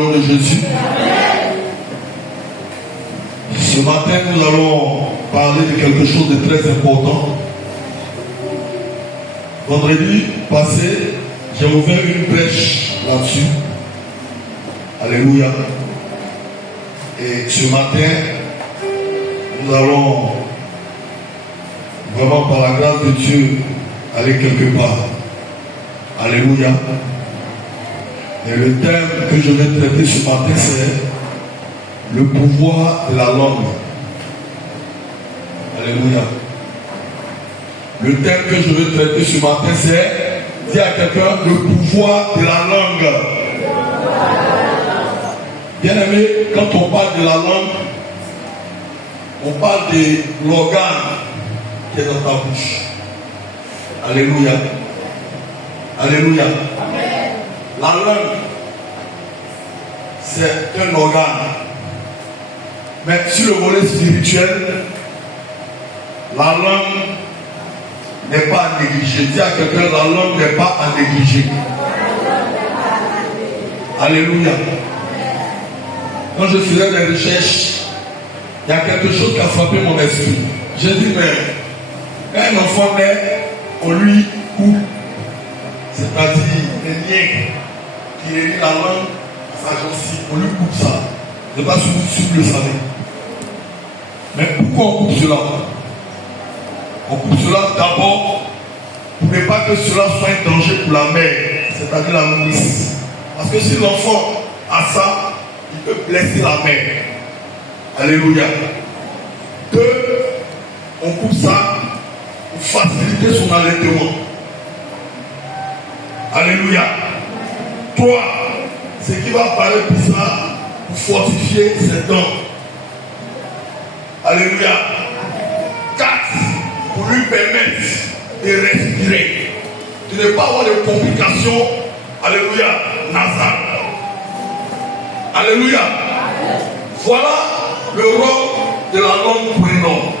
nom de Jésus. Ce matin, nous allons parler de quelque chose de très important. Vendredi passé, j'ai ouvert une brèche là-dessus. Alléluia. Et ce matin, nous allons vraiment par la grâce de Dieu aller quelque part. Alléluia. Et le thème que je vais traiter ce matin, c'est le pouvoir de la langue. Alléluia. Le thème que je vais traiter ce matin, c'est, dis à quelqu'un, le pouvoir de la langue. Bien aimé, quand on parle de la langue, on parle de l'organe qui est dans ta bouche. Alléluia. Alléluia. Amen. La langue, c'est un organe. Mais sur le volet spirituel, la langue n'est pas à négliger. Dis à quelqu'un, la langue n'est pas à négliger. Alléluia. Quand je faisais des recherches, il y a quelque chose qui a frappé mon esprit. J'ai dit, mais quand un enfant naît, on lui coupe, c'est-à-dire les liens qui relient la langue à sa gencive, on lui coupe ça. Je ne sais pas si vous le savez. Mais pourquoi on coupe cela? On coupe cela d'abord pour ne pas que cela soit un danger pour la mère, c'est-à-dire la nourrice. Parce que si l'enfant a ça, il peut blesser la mère. Alléluia. Deux, on coupe ça pour faciliter son allaitement. Alléluia. Trois, ce qui va paraître bizarre pour fortifier ses dents. Alléluia. Quatre, pour lui permettre de respirer, de ne pas avoir de complications. Alléluia. Nasales. Alléluia. Voilà le rôle de la langue pour un homme.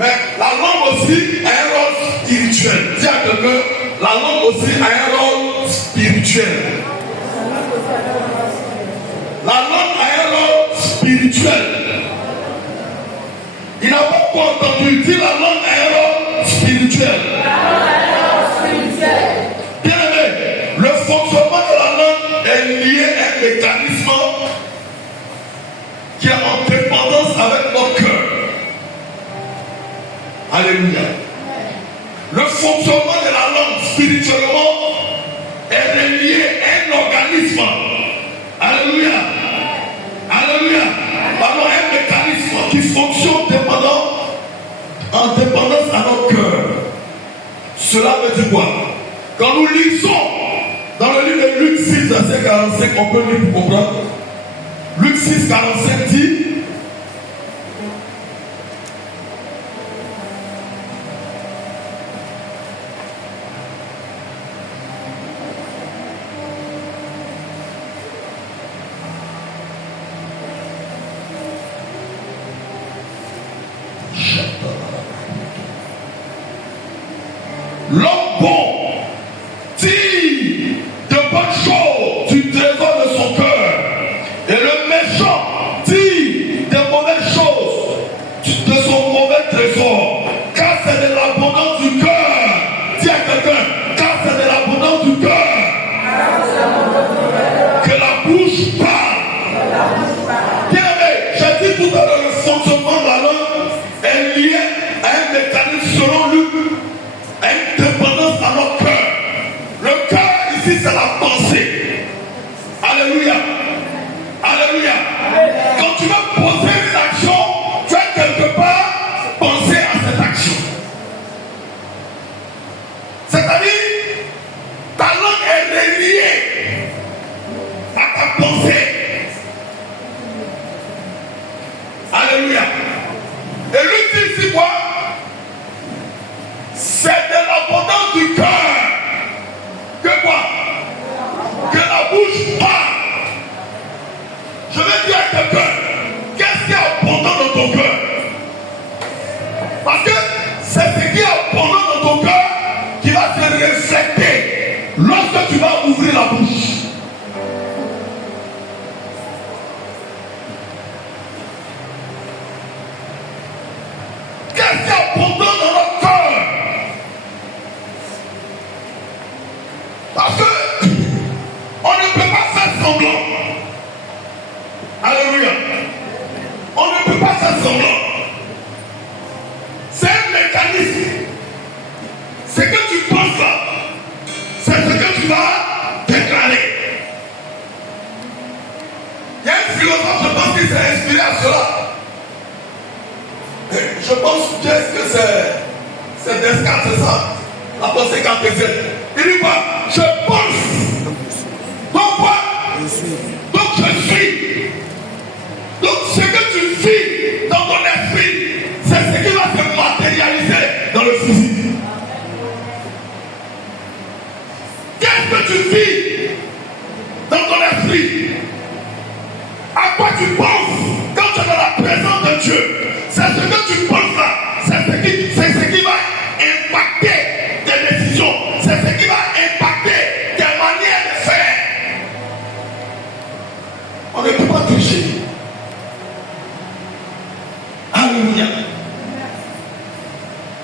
Mais la langue aussi a un rôle spirituel. Dis à quelqu'un, la langue aussi a un rôle spirituel. La langue a un rôle spirituel. Il n'a pas encore entendu dire la langue a un rôle spirituel. Bien aimé, le fonctionnement de la langue est lié à un mécanisme qui est en dépendance avec notre cœur. Alléluia. Le fonctionnement de la langue spirituellement est relié à un organisme. Alléluia. Alléluia. Pardon, un mécanisme qui fonctionne en dépendance à notre cœur. Cela veut dire quoi? Quand nous lisons dans le livre de Luc 6, verset 45, on peut lire pour comprendre. Luc 6, 45 dit, l'homme bon dit de bonnes choses du trésor de son cœur, et le méchant dit de mauvaises choses de son mauvais trésor, car c'est de l'abondance du cœur. Dis à quelqu'un, car c'est de l'abondance du cœur que la bouche parle. Bien aimé, j'ai dit tout à l'heure, le fonctionnement de la langue est lié à un mécanisme selon Luc, à une dépendance à notre cœur. Le cœur ici, c'est la pensée. Alléluia. Alléluia. Quand tu vas poser une action, tu vas quelque part penser à cette action. C'est-à-dire, ta langue est reliée à ta pensée. Alléluia. Et lui dit ici quoi? C'est de l'abondance du cœur que quoi? Que la bouche parle. Je vais dire à quelqu'un, qu'est-ce qui est abondant dans ton cœur? Parce que c'est ce qui est abondant dans ton cœur qui va se refléter lorsque tu vas ouvrir la bouche. Il y a un philosophe, je pense qu'il s'est inspiré à cela. Je pense que c'est Descartes, c'est ça. La pensée cartésienne. Il dit quoi? Je pense. Donc quoi? Donc je suis. Donc ce que tu vis dans ton esprit, c'est ce qui va se matérialiser dans le physique. Qu'est-ce que tu vis dans ton esprit? À quoi tu penses quand tu es dans la présence de Dieu? C'est ce que tu penses là. C'est ce qui va impacter tes décisions. C'est ce qui va impacter tes manières de faire. On ne peut pas tricher. Alléluia.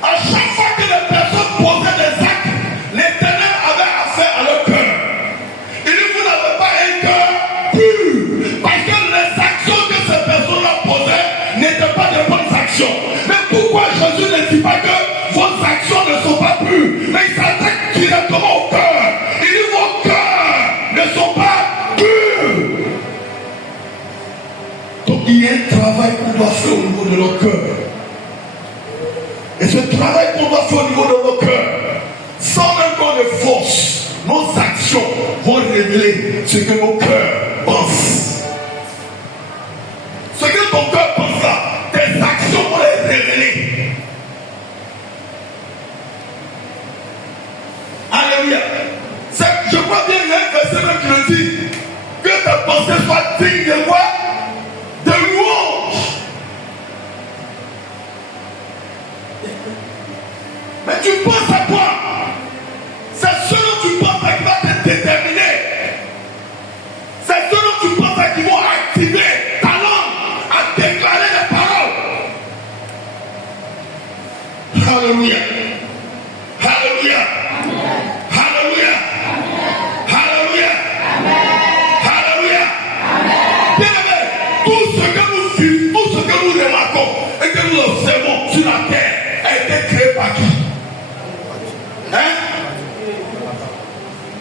À chaque fois que les personnes posaient des actes, l'Éternel avait affaire à leur cœur. Il dit, vous n'avez pas un cœur pur. Parce que les actions que ces personnes-là posaient n'étaient pas de bonnes actions. Mais pourquoi Jésus ne dit pas que vos actions ne sont pas pures? Mais il s'attaque directement au cœur. Il dit, vos cœurs ne sont pas purs. Donc il y a un travail qu'on doit faire au niveau de nos cœurs. Et ce travail qu'on doit faire au niveau de nos cœurs, sans même qu'on le force, nos actions vont révéler ce que nos cœurs pensent. Ce que ton cœur pense là, tes actions vont les révéler. Alléluia. Je crois bien qu'il y a un verset même qui le dit, que tes pensées soient dignes de moi, de louange. Mais tu penses à quoi? C'est ce dont tu penses à qui va te déterminer. C'est ce dont tu penses à qui vont activer ta langue à déclarer les paroles. Alléluia. Alléluia. Alléluia. Alléluia. Alléluia. Bien aimé, tout ce que nous vivons, tout ce que nous remarquons et que nous observons sur la terre a été créé par qui? Hein?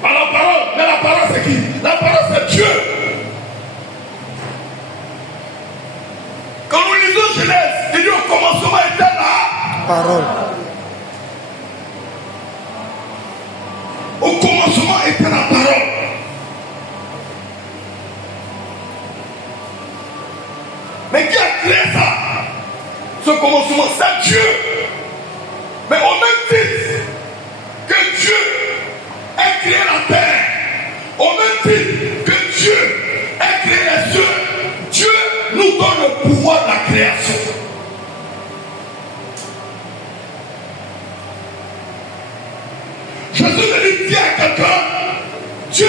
Par la parole. Mais la parole c'est qui? La parole c'est Dieu. Quand nous lisons Genèse, il dit au commencement était la parole. Au commencement était la parole. Mais qui a créé ça? Ce commencement, c'est Dieu. Mais au même titre que Dieu a créé la terre, au même titre que Dieu a créé les cieux, Dieu nous donne le pouvoir de la création. Jésus ne dit à quelqu'un, Dieu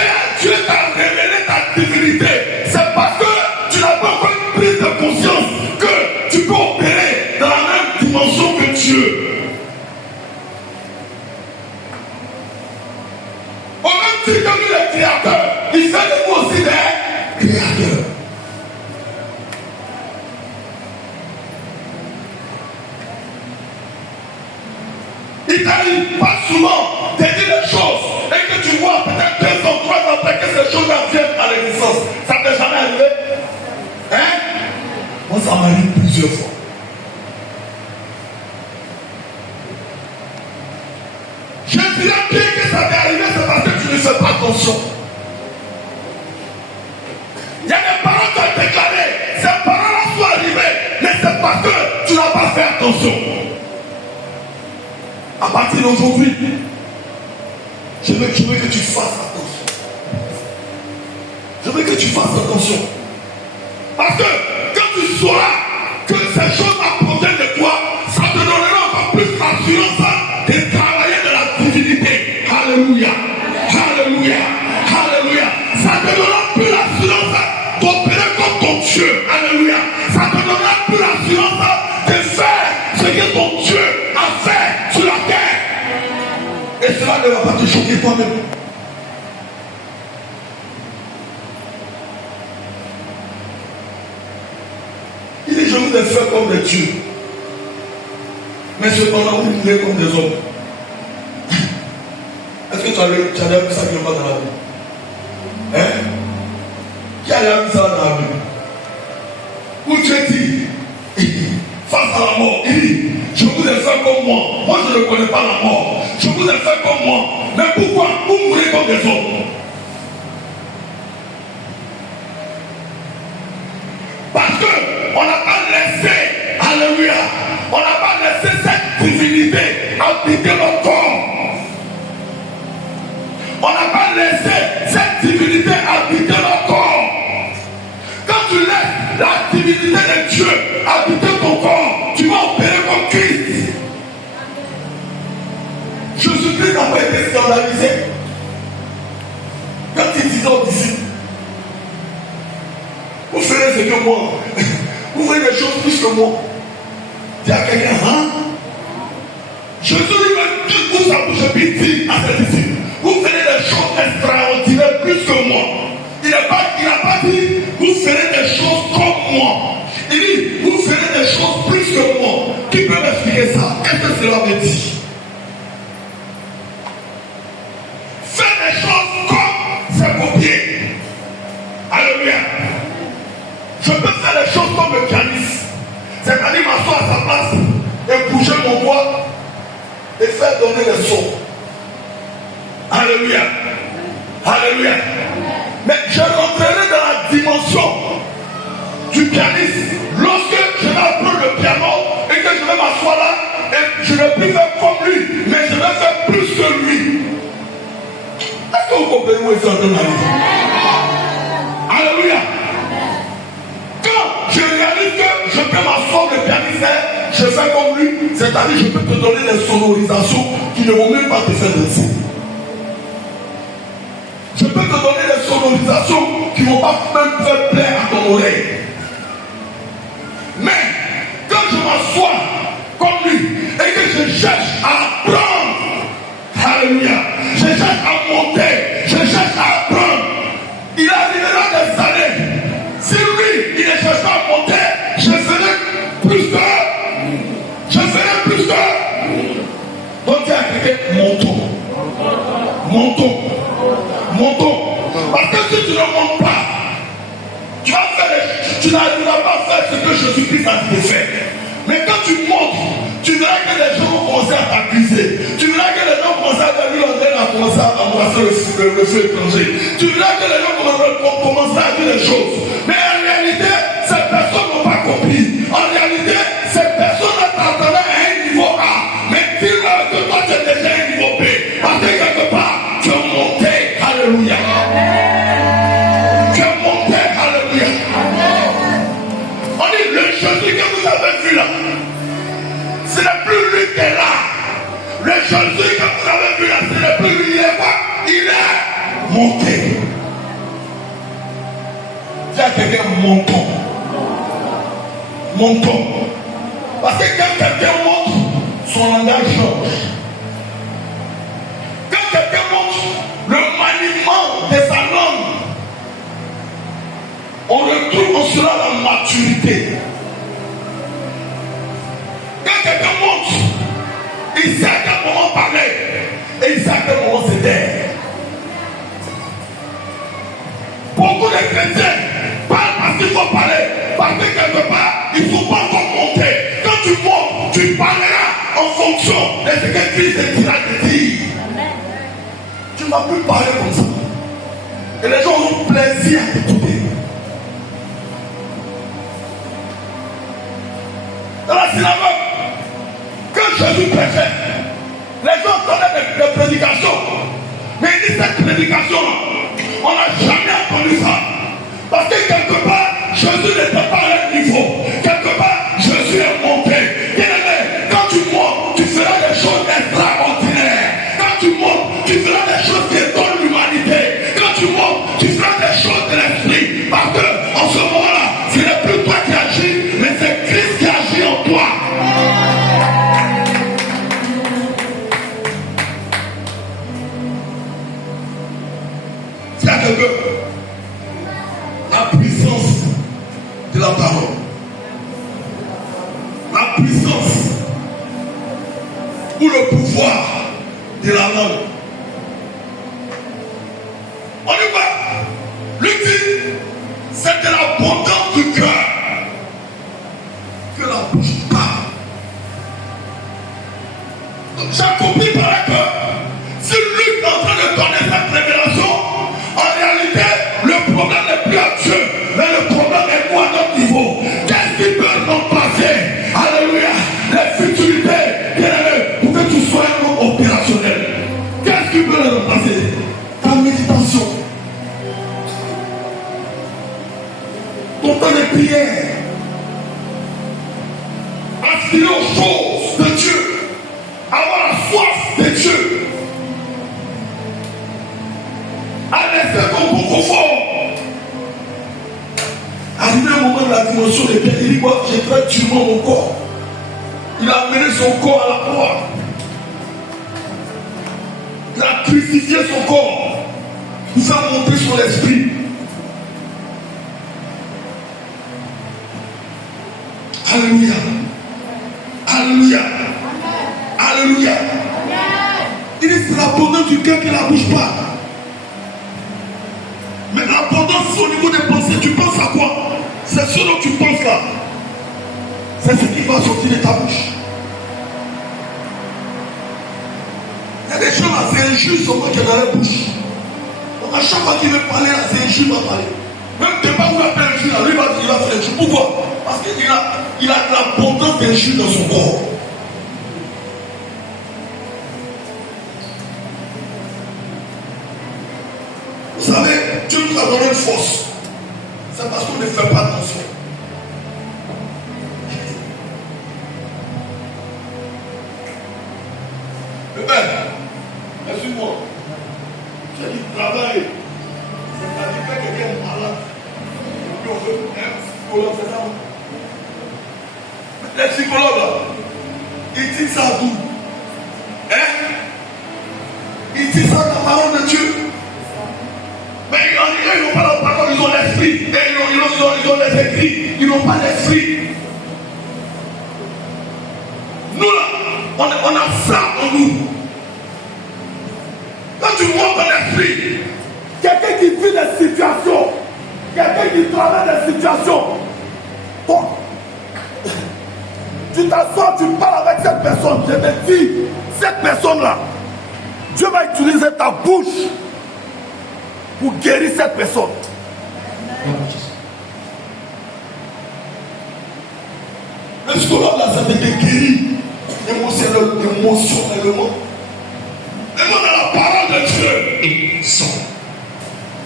t'a révélé ta divinité. C'est parce que tu n'as pas encore une prise de conscience que tu peux opérer dans la même dimension que Dieu. Au même titre que lui est créateur, il fait de nous aussi des créateurs. Il t'arrive pas souvent de dire des choses et que tu vois peut-être 2 ans, 3 ans après que ces choses-là viennent à l'existence. Ça t'est jamais arrivé? Hein? Moi, ça m'arrive plusieurs fois. Je dirais bien que ça t'est arrivé, c'est parce que tu ne fais pas attention. Il y a des paroles qui ont déclarées, ces paroles-là sont arrivées, mais c'est parce que tu n'as pas fait attention. À partir d'aujourd'hui, je veux que tu fasses attention. Je veux que tu fasses attention. Parce que quand tu sauras que ces choses proviennent de toi, ça te donnera encore plus l'assurance de travailler de la divinité. Alléluia. Alléluia. Alléluia. Ça te donnera plus l'assurance d'opérer comme ton Dieu. Alléluia. Ça te donnera plus l'assurance de faire ce que ton Dieu a fait sur la terre. Et cela ne va pas te choquer toi-même. Il dit, je vous ai fait comme des dieux. Mais cependant, vous vivez comme des hommes. Est-ce que tu as vu ça quelque part dans la vie? Hein? Qui a vu ça dans la vie? où Dieu dit, face à la mort, il dit, je vous ai fait comme moi. Moi, je ne connais pas la mort. Je vous ai fait comme moi. Mais pourquoi vous mourrez comme des hommes? Parce qu'on n'a pas laissé, alléluia, on n'a pas laissé cette divinité habiter notre corps. On n'a pas laissé cette divinité habiter notre corps. Quand tu laisses la divinité de Dieu habiter ton corps, tu vas opérer comme Christ. Jésus-Christ n'a pas été scandalisé quand il disait aux disciples, vous ferez ce que moi, vous ferez des choses plus que moi. Il y a quelqu'un, hein? Jésus lui dit, vous approchez petit à ses disciples, vous ferez des choses extraordinaires plus que moi. Il n'a pas dit, vous ferez des choses comme moi. Il dit, vous ferez des choses plus que moi. Qui peut m'expliquer ça? Qu'est-ce que cela veut dire? Faire des choses comme ses copiers. Alléluia. Je peux faire des choses comme le pianiste. C'est-à-dire m'asseoir à sa place et bouger mon doigt et faire donner des sons. Alléluia. Alléluia. Mais je rentrerai dans la dimension du pianiste lorsque je vais apprendre le piano et que je vais m'asseoir là et je ne vais plus faire comme lui, mais je vais faire plus que lui. Est-ce que vous comprenez où est-ce que je Alléluia. Quand je réalise que je peux m'asseoir le pianiste, je fais comme lui, c'est-à-dire je peux te donner des sonorisations qui ne vont même pas te faire danser. Je peux te donner des sonorisations qui ne vont pas même faire plaire à ton oreille. Mais quand je m'assois comme lui et que je cherche à apprendre, alléluia, je cherche à monter, je cherche à apprendre, il arrivera des années. Si lui, il ne cherche pas à monter, je ferai plus que. Je ferai plus que. Donc il y a quelqu'un, montons. Montons. Montons. Parce que si tu ne montes pas, tu n'arriveras pas à faire ce que Jésus-Christ a dit de faire. Mais quand tu montes, tu verras que les gens vont commencer à t'accuser. Tu verras que les gens vont commencer à dire on a commencé à embrasser le feu étranger. Tu verras que les gens vont commencer à dire des choses. Mais en réalité, ces personnes n'ont pas compris. En réalité, ces personnes t'attendaient à un niveau A. Mais dis-leur que toi tu es déjà à un niveau B. Parce que quelque part, tu es monté. Alléluia. Tu es monté. Alléluia. On dit le Jésus que vous avez vu là, ce n'est plus lui qui est là. Le Jésus que vous avez vu là, ce n'est plus lui, il est pas. Il est monté. Dis à quelqu'un, montons. Montons. Parce que quand quelqu'un monte, son langage change. Quand quelqu'un monte, le maniement de sa langue, on retrouve en cela la maturité. Quand quelqu'un monte, il sait à quel moment parler et il sait à quel moment se taire. Beaucoup de chrétiens parlent parce qu'il faut parler, parce que quelque part, il ne faut pas encore monter. Quand tu montes, tu parleras en fonction de ce que Christ te dira de dire. Tu ne vas plus parler comme ça. Et les gens auront plaisir à t'écouter. Dans la synagogue, quand Jésus prêchait, les gens entendaient des prédications. Mais il dit cette prédication, on n'a jamais entendu ça. Parce que quelque part, Jésus n'était pas à un niveau. Quelque part, Jésus est monté. Bien-aimé, quand tu montes, tu feras des choses extraordinaires. Quand tu montes, tu feras des choses qui étonnent l'humanité. Quand tu montes, tu feras des choses de l'esprit. Parce que, en ce moment-là, ce n'est plus toi qui agis, mais c'est Christ qui agit en toi. C'est à quelqu'un. La puissance de la parole. La puissance ou le pouvoir de la langue. On y va. Lui dit, c'est de l'abondance du cœur prière. Aspirer aux choses de Dieu. Avoir la soif de Dieu. À laisser ton beaucoup fort. Arrivé au moment de la dimension des biens, il dit quoi? J'ai très durement mon corps. Il a amené son corps à la croix. Il a crucifié son corps. Il a monté son esprit. Alléluia. Alléluia. Alléluia. Il dit c'est l'abondance du cœur qui ne la bouge pas. Mais l'abondance au niveau des pensées, tu penses à quoi? C'est ce dont tu penses là. C'est ce qui va sortir de ta bouche. Il y a des gens là, c'est injuste seulement qui est dans la bouche. Donc à chaque fois qu'il veut parler là, c'est injuste, il va parler. Même tes parents l'appellent injuste là, lui il va faire injuste. Pourquoi? Parce qu'il a de l'abondance d'injuste dans son corps. Vous savez, Dieu nous a donné une force. C'est parce qu'on ne fait pas attention. Mais suis-moi. J'ai dit travail. C'est-à-dire que quelqu'un est malade. Et puis on veut un psychologue, c'est ça. Les psychologues là, ils disent ça à tout. Hein? Ils disent ça dans la parole de Dieu. Mais ils n'ont pas la parole, ils ont l'esprit. Et ils ont les écrits, ils n'ont pas l'esprit. Nous là, on a ça en nous. Quand tu montes dans l'esprit, quelqu'un qui vit des situations, quelqu'un qui traverse des situations, bon, tu t'assois, tu parles avec cette personne, je te dis, cette personne-là, Dieu va utiliser ta bouche pour guérir cette personne. Le psychologue là, ça veut dire guérir émotionnellement. Et nous, dans la parole de Dieu, et son.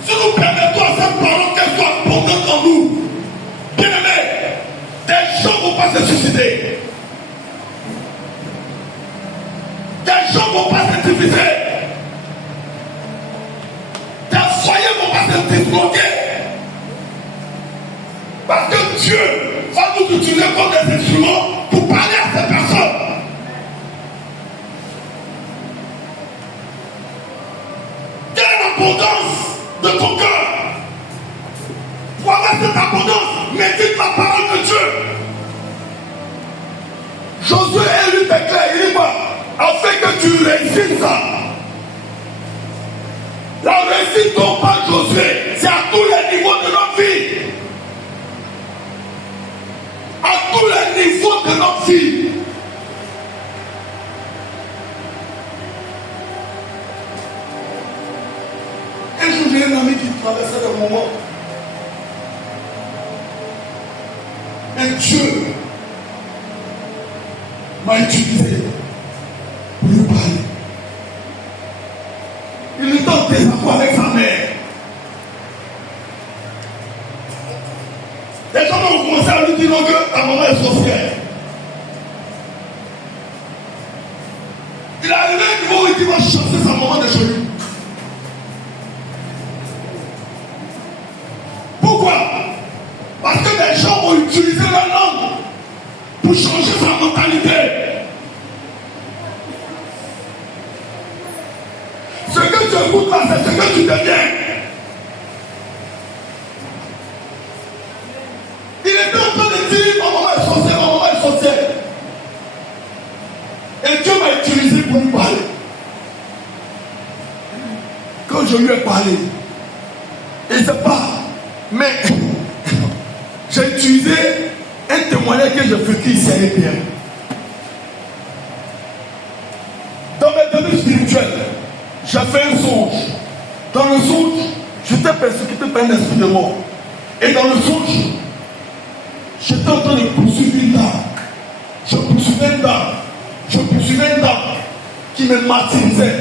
Si nous permettons à cette parole qu'elle soit abondante en nous, bien aimé, des gens ne vont pas se suicider. Des gens ne vont pas se diviser. Des foyers ne vont pas se débloquer. Parce que Dieu va nous utiliser comme des instruments pour parler à ces personnes. Quelle est l'abondance de ton cœur? Pour avoir cette abondance, médite la parole de Dieu. Josué lui déclare, il dit quoi? Afin que tu réussisses ça. La réussite dont parle Josué, c'est à tous les niveaux de notre vie. À tous les niveaux de notre vie. Un jour, j'ai un ami qui traversait le moment. Et Dieu m'a utilisé pour lui parler. Il était en désaccord avec sa mère. Les gens ont commencé à lui dire que ta maman est sorcière. Il est arrivé à un niveau où il va chasser sa maman de chez lui. Pourquoi? Parce que les gens ont utilisé la langue pour changer sa mentalité. Ce que tu écoutes là, c'est ce que tu deviens. Il était en train de dire, ma maman est sorcière, ma maman est sorcière. Et Dieu m'a utilisé pour lui parler. Quand je lui ai parlé, il ne sait pas, mais j'ai utilisé un témoignage que j'ai vécu ici à l'EPM. Dans mes données spirituelles, j'ai fait un songe. Dans le songe, j'étais persécuté par un esprit de mort. Et dans le songe, j'étais en train de poursuivre une dame. Je poursuivais une dame. Je poursuivais une dame qui me martyrisait,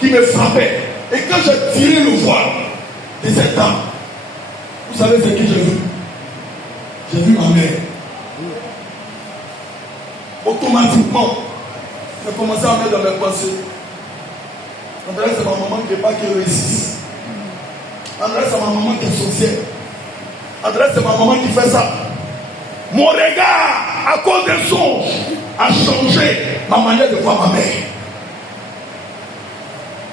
qui me frappait. Et quand j'ai tiré le voile de cette dame, vous savez ce que j'ai vu? J'ai vu ma mère. Automatiquement, j'ai commencé à mettre dans mes pensées. André, c'est ma maman qui n'est pas qui réussit. André, c'est ma maman qui est sorcière. André, c'est ma maman qui fait ça. Mon regard, à cause des songes, a changé ma manière de voir ma mère.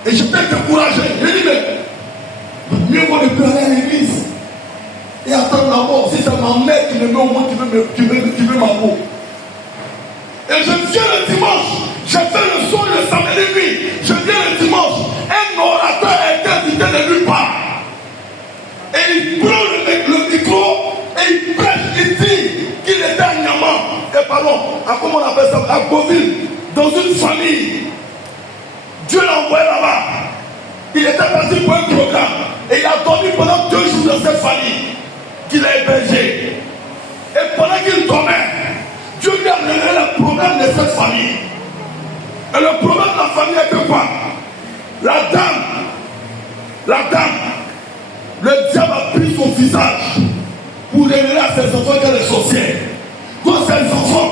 Et j'étais découragé. J'ai dit, mais mieux vaut ne plus aller à l'église et attendre la mort. Si c'est ma mère qui me met au monde, qui veut ma peau. Et je viens le dimanche, j'ai fait le son le samedi nuit. Je viens le dimanche, un orateur est invité de nulle part. Et il prend le micro et il prêche, il dit qu'il était à Niamant. Et pardon, à comment on appelle ça, à Beauville, dans une famille. Dieu l'a envoyé là-bas. Il était parti pour un programme. Et il a dormi pendant 2 jours dans cette famille qu'il a hébergé. Et pendant qu'il dormait, Dieu lui a révélé le problème de cette famille. Et le problème de la famille est que quoi? La dame, le diable a pris son visage pour révéler à ses enfants qu'elle est sorcière. Donc ses enfants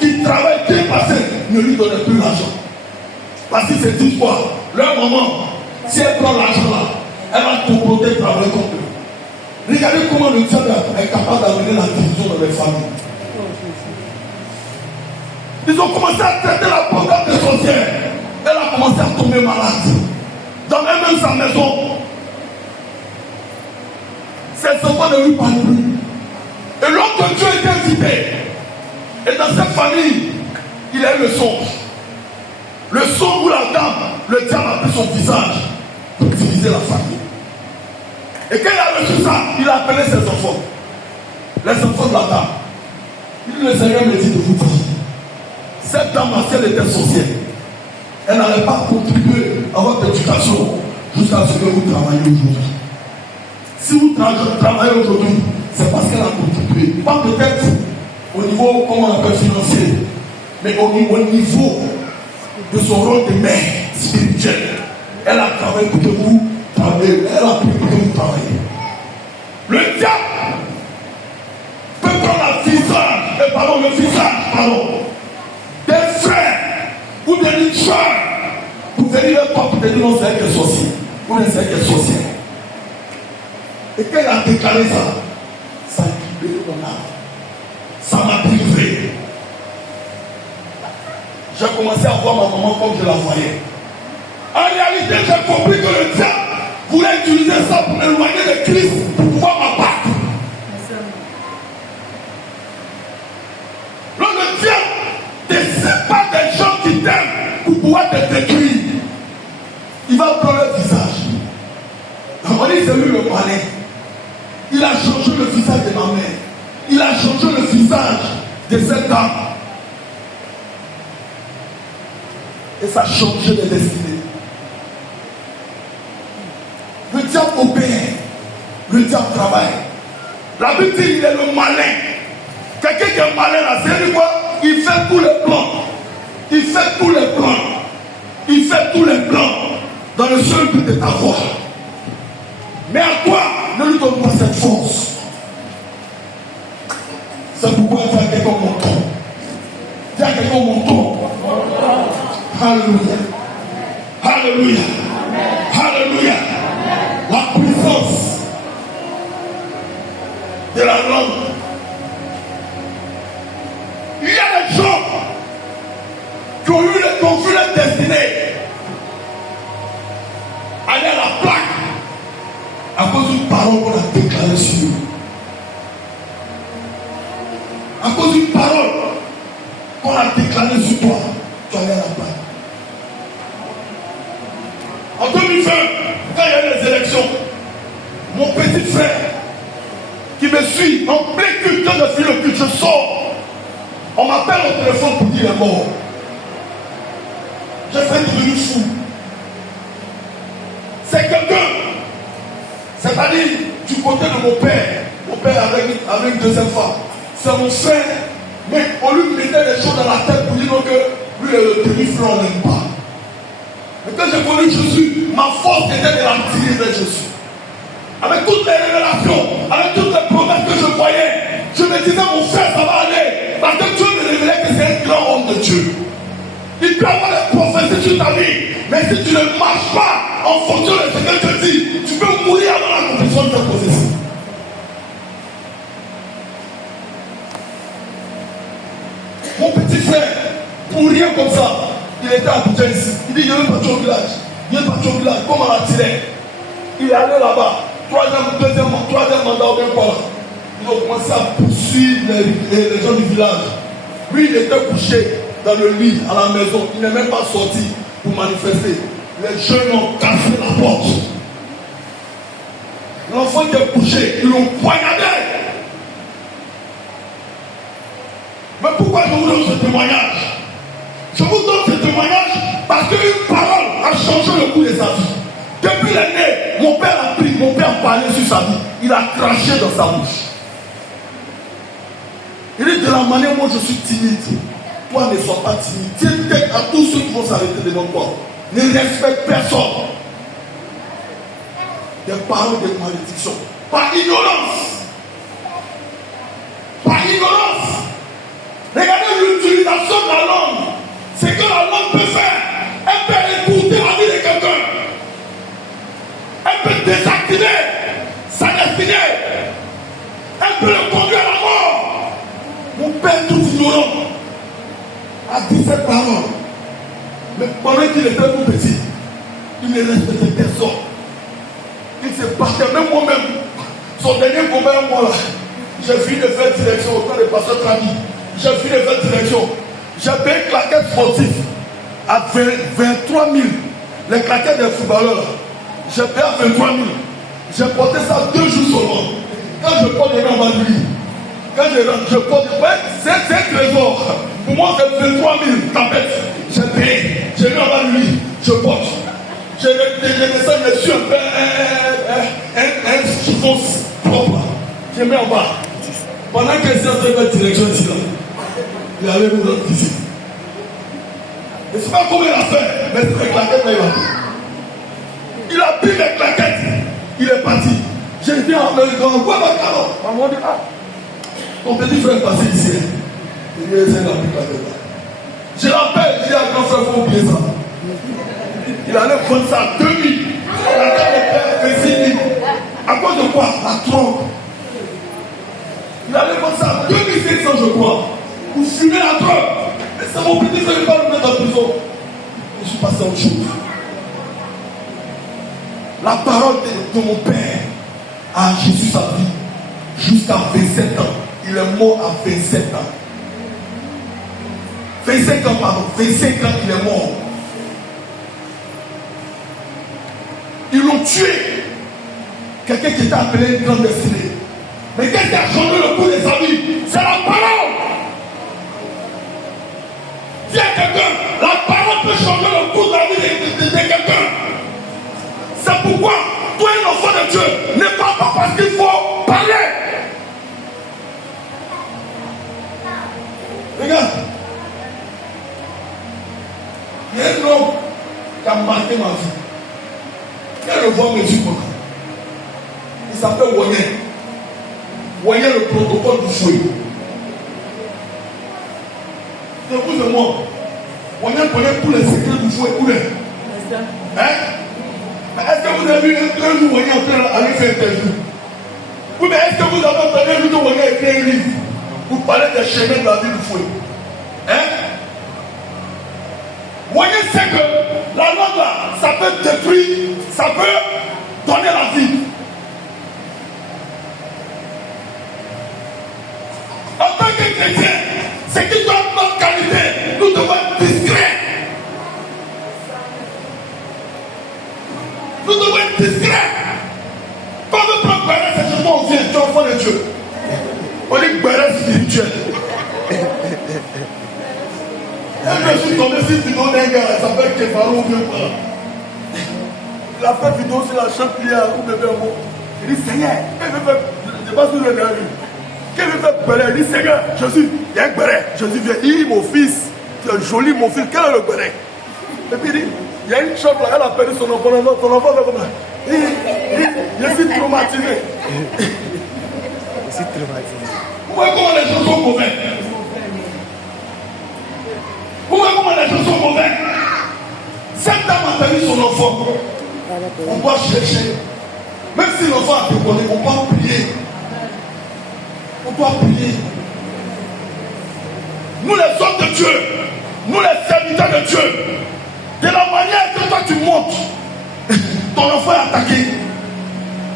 qui travaillent bien passé ne lui donnaient plus l'argent. Parce qu'ils se disent quoi? Leur maman, si elle prend l'argent là, elle va comploter travailler contre eux. Regardez comment le diable est capable d'amener la division dans les familles. Ils ont commencé à traiter la programme de sorcière. Elle a commencé à tomber malade. Dans même sa maison. Ses enfants ne lui parlent plus. Et lorsque Dieu était invité, et dans cette famille, il a eu le songe. Le songe où la dame, le diable a pris son visage pour diviser la famille. Et quand il a reçu ça, il a appelé ses enfants. Les enfants de la dame. Il dit, le Seigneur me dit de vous dire. Cette dame, si elle était sorcière, elle n'allait pas contribuer à votre éducation jusqu'à ce que vous travaillez aujourd'hui. Si vous travaillez aujourd'hui, c'est parce qu'elle a contribué. Pas peut-être au niveau, comment on appelle, financier, mais au niveau de son rôle de mère spirituelle. Elle a travaillé pour que vous travaillez. Elle a pris pour que vous travaillez. Le diable peut prendre le visage, des frères ou des frères pour venir le peuple pour te dire non, c'est elle qui est sorcière. Ou c'est elle qui est sorcière. Et quand elle a déclaré ça a libéré mon âme. Ça m'a délivré. J'ai commencé à voir ma maman comme je la voyais. En réalité, j'ai compris que le diable voulait utiliser ça pour m'éloigner de Christ, pour pouvoir m'abattre. Le diable ne sépare des gens qui t'aiment pour pouvoir te détruire. Il va prendre le visage. On dit c'est lui le malin. Il a changé le visage de ma mère. Il a changé le visage de cette dame. Et ça a changé les destinées. Le diable obéit. Le diable travaille. La Bible dit il est le malin. Quelqu'un qui est malin là, c'est quoi? Il fait tous les plans. Il fait tous les plans. Il fait tous les plans dans le seul but de t'avoir. Mais à toi, ne lui donne pas cette force. C'est pourquoi il y a quelqu'un mon tour. Il y a quelqu'un mon tour. Alléluia. Alléluia. Alléluia. La puissance de la langue. Il y a des gens qui ont vu leur destinée aller à la plaque à cause d'une parole qu'on a déclarée sur eux. À cause d'une parole qu'on a déclarée sur toi, tu allais à la plaque. En 2020, quand il y a eu les élections, mon petit frère qui me suit en plein culte, quand je suis le culte, je sors. On m'appelle au téléphone pour dire qu'il est mort. J'ai fait devenir fou. C'est quelqu'un, c'est-à-dire du côté de mon père avec une deuxième femme. C'est mon frère, mais on lui mettait des choses dans la tête pour dire que lui le terrifiant, on n'aime pas. Mais quand j'ai connu Jésus, ma force était de la tirer vers Jésus. Avec toutes les révélations, avec toutes les promesses que je voyais, Je me disais, mon frère, ça va aller. Parce que Dieu me révélait que c'est un grand homme de Dieu. Il peut avoir des prophéties sur ta vie. Mais si tu ne marches pas en fonction de ce que Dieu dit, tu peux mourir avant l'accomplissement de ta prophétie. Mon petit frère, pour rien comme ça, il était à Abidjan ici. Il dit, je vais partir au village. Il est parti au village, comme à la Tirée. Il est allé là-bas. Troisième mandat au bien quoi. Ils ont commencé à poursuivre les gens du village. Lui, il était couché dans le lit, à la maison. Il n'est même pas sorti pour manifester. Les jeunes ont cassé la porte. L'enfant était couché, ils l'ont poignardé. Mais pourquoi je vous donne ce témoignage? Je vous donne ce témoignage parce qu'une parole a changé le cours de sa vie. Depuis l'année, mon père a pris, mon père a parlé sur sa vie. Il a craché dans sa bouche. Il dit de la manière dont je suis timide, toi ne sois pas timide. Tiens tête à tous ceux qui vont s'arrêter devant toi. Ne respecte personne. Des paroles de malédiction. Par ignorance. Par ignorance. Regardez l'utilisation de la langue. C'est que la langue peut faire. Elle peut écouter la vie de quelqu'un. Elle peut désactiver sa destinée. Elle peut le conduire à la mort. Mon père, tout ignorant, a dit cette parole. Mais pendant qu'il était tout petit, il ne respectait personne. Il se battait, même moi-même. Son dernier combat, moi là, j'ai fini de faire direction au temps de pasteur Trabi. J'ai fini de faire direction. J'ai payé une claquette sportive à 23 000. Les claquettes des footballeurs. J'ai payé à 23 000. J'ai porté ça 2 jours seulement. Quand je porte les mains en bas du lit, quand je porte, c'est un trésor. Pour moi, c'est 23 000 tapettes. J'ai payé. J'ai mis en bas du lit. Je porte. J'ai descendu un peu un chiffon propre. J'ai mis en bas. Pendant qu'elle s'est fait la direction ici, il allait nous donner ici. Je ne sais pas comment il a fait, mais c'est les claquettes là, il a pris. Il a pris les claquettes. Il est parti. J'ai dit en Américain, quoi ma carotte? Maman dit, ah, ton petit frère est passé ici. Il dit, c'est la plus claquette là. Je l'appelle, il dit à grand frère, il faut oublier ça. Il allait prendre ça à 2000. La tête de père fait 6 000. À cause de quoi? La trompe. Il allait prendre ça à 2500, je crois. Pour fumer la drogue. Mais c'est mon petit frère qui va le mettre en prison. Je suis passé à autre chose. La parole de mon père a agi sur sa vie jusqu'à 27 ans. Il est mort à 27 ans. 25 ans, pardon. 25 ans, il est mort. Ils l'ont tué. Quelqu'un qui était appelé une grande destinée. Mais qu'est-ce qui a changé le cours de sa vie? C'est la parole. Dis à quelqu'un, la parole peut changer le cours de la vie de quelqu'un. C'est pourquoi, toi, un enfant de Dieu, ne parle pas parce qu'il faut parler. Regarde. Il y a un homme qui a marqué ma vie. Il le voit mes yeux. Il s'appelle Wanyé. Wanyé, le protocole du fouet. Écoutez-moi. Wanyé connaît tous les secrets du fouet. Où est? Hein? Est-ce que vous avez vu un jour Wanyé en train d'aller faire interview? Oui, mais est-ce que vous avez entendu un jour que Wanyé a écrit un livre pour parler des chemins de la vie du fouet? Hein? Wanyé sait que la langue là, ça peut détruire, ça peut donner la vie. En tant que chrétien, c'est qui doit être notre qualité. Nous devons être discrets. Nous devons être discrets. Quand on prend Béret, c'est chez moi, on vient, tu es enfant de Dieu. On dit Béret spirituel. Je suis tombé sur une vidéo d'un gars, il s'appelle Kefaro ou bien quoi. Il a fait vidéo sur la chambre où bébé un mot. Il dit Seigneur, je passe sur le gars. Qu'est-ce que fait Béret? Il dit Seigneur, Jésus, il y a un Béret. Jésus vient, il dit mon fils, tu es joli mon fils, quel est le Béret? Et puis il dit, il y a une chambre là, elle a perdu son enfant fait comme ça. Il dit, je suis traumatisé. Je suis traumatisé. voyez comment les gens sont mauvais. Vous voyez comment les gens sont mauvais. Cette dame a perdu son enfant. On doit chercher. Même si l'enfant a déconné, on doit prier. On doit prier. Nous les hommes de Dieu, nous les serviteurs de Dieu, de la manière que toi tu montes, ton enfant est attaqué.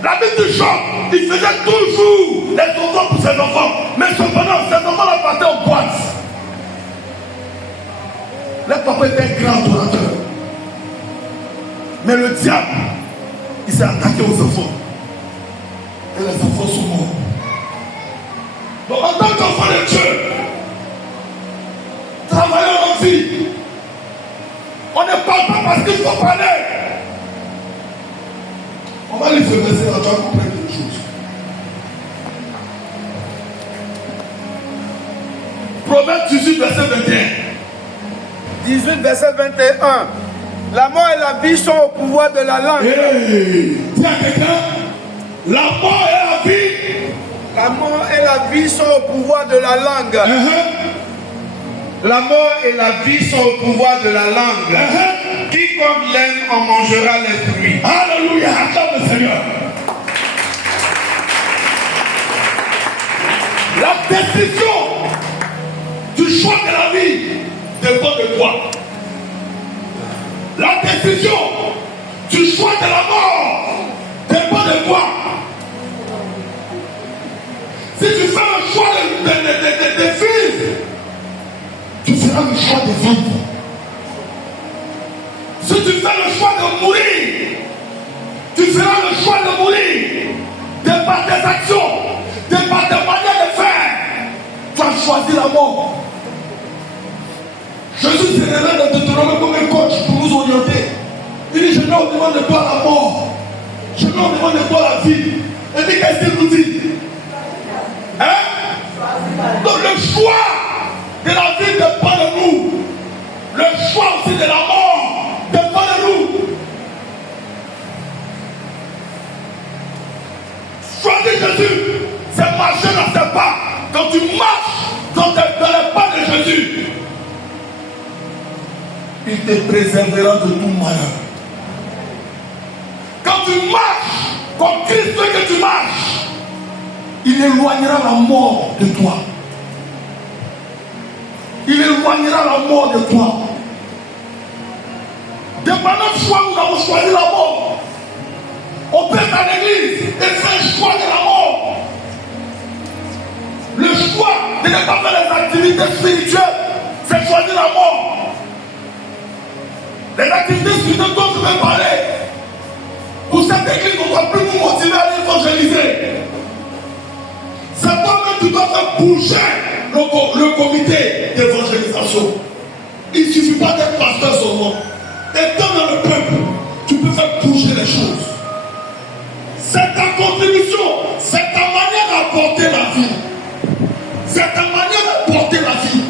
La Bible de Jean, il faisait toujours les enfants pour ses enfants. Mais cependant, ses enfants la partaient en boîte. Le papa était un grand adorateur. Mais le diable, il s'est attaqué aux enfants. Et les enfants sont morts. Donc en tant qu'enfant de Dieu, travaillons en vie. On ne parle pas parce qu'il faut parler. On va lui faire verser la joie pour quelque chose. Proverbe 18, verset 21. 18, verset 21. La mort et la vie sont au pouvoir de la langue. Dis à quelqu'un, la mort et la vie. La mort et la vie sont au pouvoir de la langue. La mort et la vie sont au pouvoir de la langue. Quiconque l'aime en mangera les fruits. Alléluia, acclame le Seigneur. La décision du choix de la vie dépend de toi. La décision du choix de la mort dépend de toi. Si tu fais le choix de vivre, tu feras le choix de vivre. Si tu fais le choix de mourir, tu feras le choix de mourir. De par tes actions, de par tes manières de faire, tu as choisi la mort. Jésus s'est révélé dans Deutéronome comme un coach pour nous orienter. Il dit, je ne demande de toi la mort. Je ne demande de toi la vie. Et dit, qu'est-ce qu'il nous dit? Hein? Donc le choix de la vie dépend de nous. Le choix aussi de la mort dépend de nous. Choisir Jésus, c'est marcher dans ses pas. Quand tu marches dans les pas de Jésus, il te préservera de tout malheur. Quand tu marches, comme Christ veut que tu marches, il éloignera la mort de toi. Il éloignera la mort de toi. De par notre choix, nous avons choisi la mort. On peut être à l'église et faire le choix de la mort. Le choix de ne pas faire les activités spirituelles, c'est choisir la mort. Les activités spirituelles dont je vais parler, pour cette église, on ne doit plus nous motiver à l'évangéliser. C'est toi-même qui dois faire bouger le comité d'évangélisation. Il ne suffit pas d'être pasteur seulement. Étant dans le peuple, tu peux faire bouger les choses. C'est ta contribution, c'est ta manière d'apporter la vie. C'est ta manière d'apporter la vie.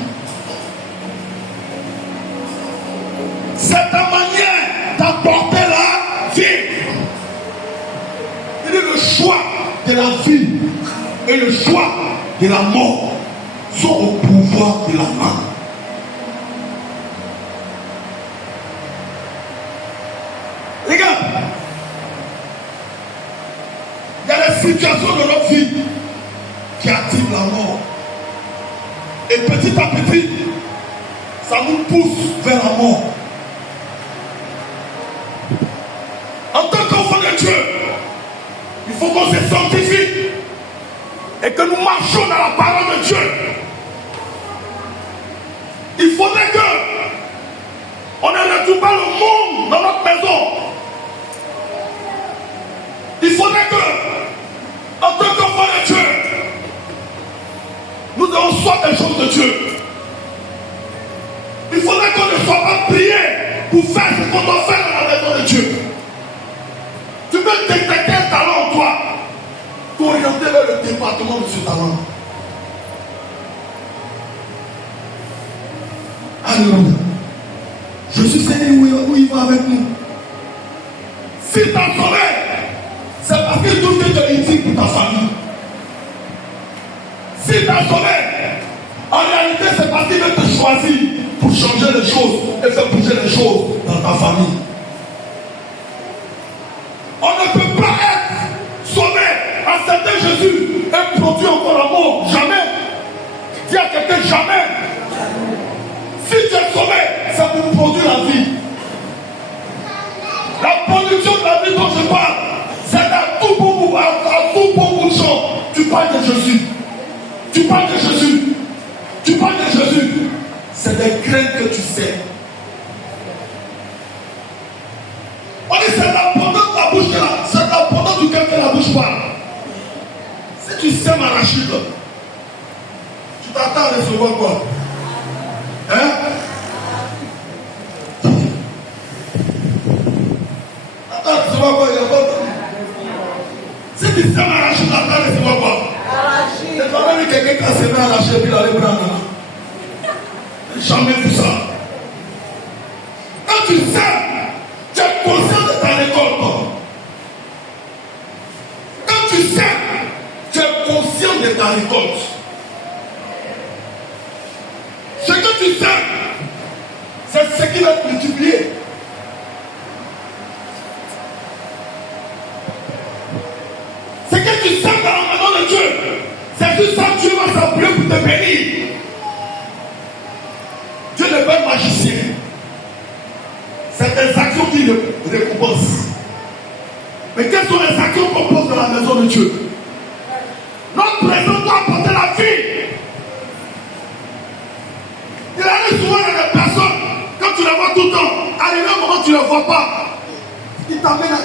C'est ta manière d'apporter la vie. Il est le choix de la vie et le choix de la mort sont au pouvoir de la main. Regarde, il y a des situations de notre vie qui attirent la mort. Et petit à petit, ça nous pousse vers la mort. En tant qu'enfant de Dieu, il faut qu'on se sanctifie et que nous marchions dans la parole de Dieu. Il faudrait que on ne retrouve pas le monde dans notre maison. Il faudrait que, en tant qu'enfant de Dieu, nous devons soit des choses de Dieu. Il faudrait qu'on ne soit pas prié pour faire ce qu'on doit faire dans la maison de Dieu. Tu peux détecter un talent en toi, t'orienter vers le département de ce talent. Alléluia. Jésus sait où il va avec nous. S'il t'a sauvé, c'est parce qu'il trouve que tu es utile pour ta famille. S'il S'il t'a sauvé, en réalité, c'est parce qu'il veut te choisir pour changer les choses et faire bouger les choses dans ta famille. On ne peut pas être sauvé, accepter Jésus et produire encore l'amour. Jamais. Dis à quelqu'un jamais. Si tu es sauvé, c'est pour produire la vie. La production de la vie dont je parle, c'est à tout bon de gens. Tu parles de Jésus. Tu parles de Jésus. Tu parles de Jésus. C'est des graines que tu sais. On dit c'est l'abondance de la bouche c'est l'abondance du cœur que la bouche parle. Si tu sèmes arachide, tu t'attends à recevoir quoi? Hein? Attends à recevoir quoi? Il n'y a pas de... Si tu sèmes arachide, tu t'attends à recevoir quoi? C'est pas même quelqu'un qui a semé arachide et puis il allait prendre. Jamais vu ça. Quand tu sèmes, tu es conscient de ta récolte. Quand tu sèmes, tu es conscient de ta récolte. Ce que tu sèmes, c'est ce qui va te multiplier. Ce que tu sèmes dans la main de Dieu, c'est tout ça que Dieu va s'appuyer pour te bénir. Dieu n'est pas un magicien. C'est des actions qui le récompensent. Mais quelles sont les actions qu'on pose dans la maison de Dieu? Notre présence doit apporter la vie. Il arrive souvent dans des personnes, quand tu les vois tout le temps, arrivé à un moment tu ne les vois pas. Il t'amène à...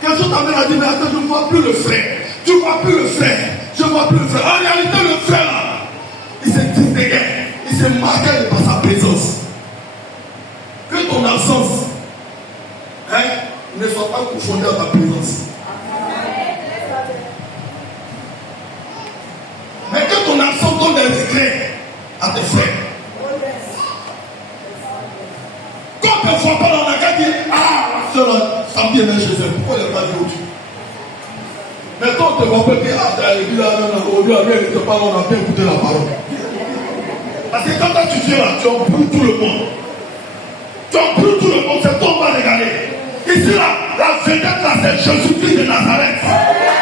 Quelque chose t'amène à dire, mais attends, je ne vois plus le frère. Je ne vois plus le frère. Je ne vois plus le frère. En réalité, le frère là, il s'est distingué. Il s'est marqué par sa présence. Que ton absence ne soit pas confondue à ta présence. Mais que ton absence donne des regrets à tes frères. Quand on ne voit pas dans la carte, ah, la soeur, ça vient de chez elle. Pourquoi elle n'est pas dit aujourd'hui? Mais quand on ne te voit pas, aujourd'hui, elle n'était pas là, on a bien écouté la parole. Parce que quand tu viens là, tu embrouilles tout le monde. Tu embrouilles tout le monde, c'est toi qui vas regarder. Ici là, la vedette là, c'est Jésus-Christ de Nazareth.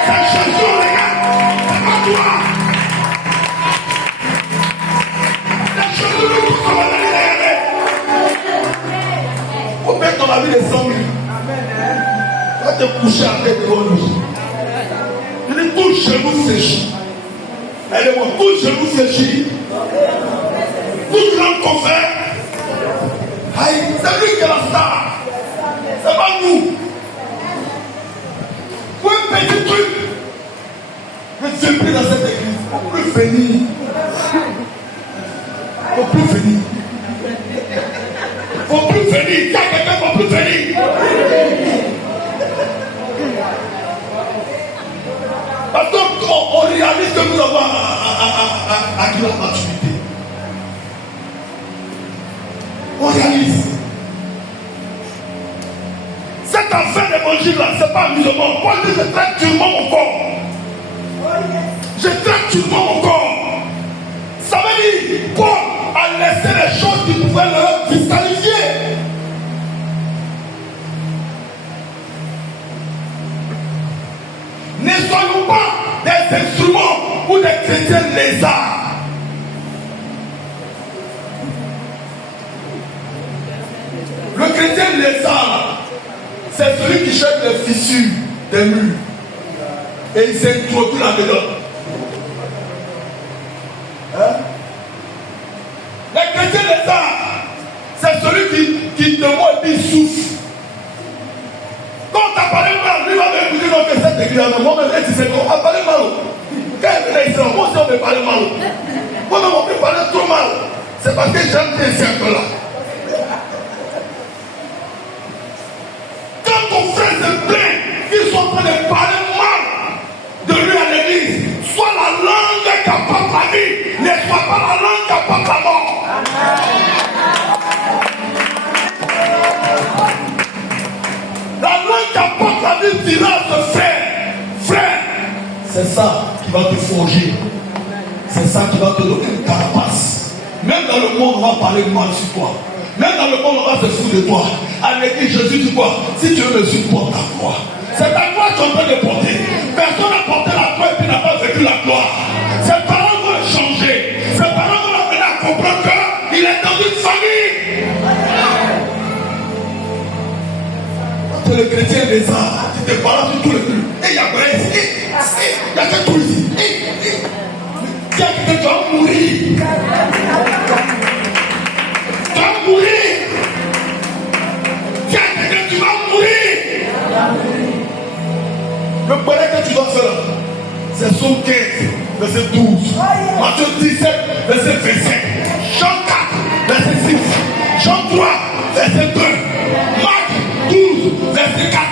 C'est Jésus, regarde. C'est pas toi. C'est Jésus qui va regarder. Faut mettre dans la vie les 100 000. Tu vas te coucher à tête devant lui. Il dit tout genou séché. Elle est moi, tout genou séché. Toute grande confère, c'est lui qui est la star. C'est pas nous. Pour un petit truc, je suis pris dans cette église. Il ne faut plus venir. Il ne faut plus venir. Il ne faut plus venir. Il y a quelqu'un qui ne faut plus venir. Parce qu'on réalise que nous avons acquis la maturité. On réalise. Cette affaire d'évangile là, c'est pas amusement. Paul dit je traite durement mon corps. Je traite durement mon corps. Ça veut dire, Paul a laissé les choses qui pouvaient le disqualifier. Ne soyons pas des instruments ou des chrétiens lézards. Le chrétien lézard, c'est celui qui cherche les fissures des murs et il s'introduit là-dedans. Le chrétien lézard, c'est celui qui te voit et puis il souffle. Quand on t'a parlé mal, lui va me dire que cette église, moi-même, tu sais qu'on a parlé mal. Quand il est ici, moi aussi on me parle mal. Moi-même on me parle trop mal. C'est parce que j'aime bien ces là. Quand ton frère se plaint qu'ils sont en train de parler mal de lui à l'église, soit la langue qui apporte la vie, ne soit pas la langue qui apporte la mort. La langue qui apporte la vie dira à ce frère, frère, c'est ça qui va te forger. ça qui va te donner une carapace. Même dans le monde, on va parler mal sur toi. Même dans le monde, on va se foutre de toi. À l'église, Jésus dit quoi? Si tu veux me suivre, porte ta croix. C'est ta croix que tu es en train de porter. Personne n'a porté la croix et puis n'a pas vécu la gloire. Ses parents vont le changer. Ses parents vont l'amener à comprendre qu'il est dans une famille. C'est le chrétien des arts. Tu te parles sur tous les trucs. Et il y a quoi ici? Il y a que tout ici. Il y a que tu vas mourir. Tu vas mourir. Tu vas mourir. Le palais que tu dois faire, c'est Somme 15, verset 12. Matthieu 17, verset 25. Jean 4, verset 6. Jean 3, verset 2. Marc 12, verset 4.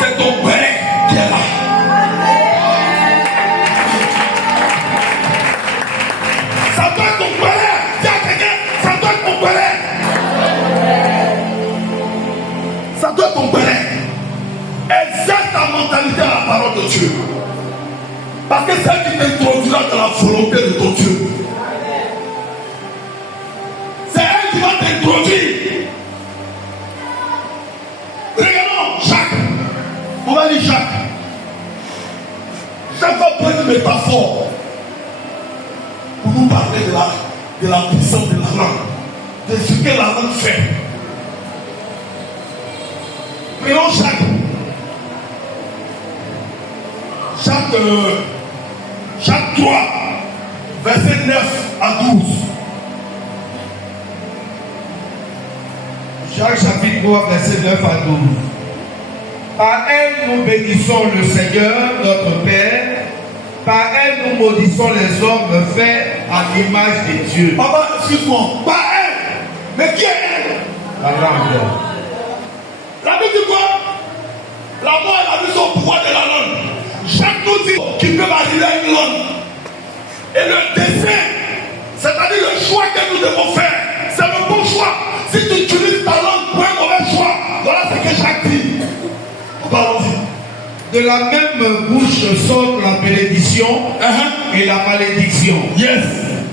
C'est ton palais qui est là. Ça doit être ton palais. Dis à quelqu'un, ça doit être ton palais. Ça doit être ton palais. Exerce ta mentalité à la parole de Dieu. Parce que c'est elle qui t'introduira dans la volonté de ton Dieu. C'est elle qui va t'introduire. Regardons Jacques. On va lire Jacques. Jacques va prendre une métaphore pour nous parler de la puissance de la langue, de ce que la langue fait. Prenons Jacques. Jacques 3, verset 9 à 12. Jacques chapitre 3, verset 9 à 12. Par elle nous bénissons le Seigneur, notre Père. Par elle nous maudissons les hommes faits à l'image de Dieu. Papa, excuse-moi. Par elle. Mais qui est elle? La langue. La Bible dit quoi? La mort a vu son pouvoir de la langue. Jacques nous dit qu'il peut arriver à une langue. Et le dessein, c'est-à-dire le choix que nous devons faire, c'est le bon choix. Si tu utilises ta langue pour un mauvais choix, voilà ce que Jacques dit. De la même bouche sort la bénédiction et la malédiction. Yes.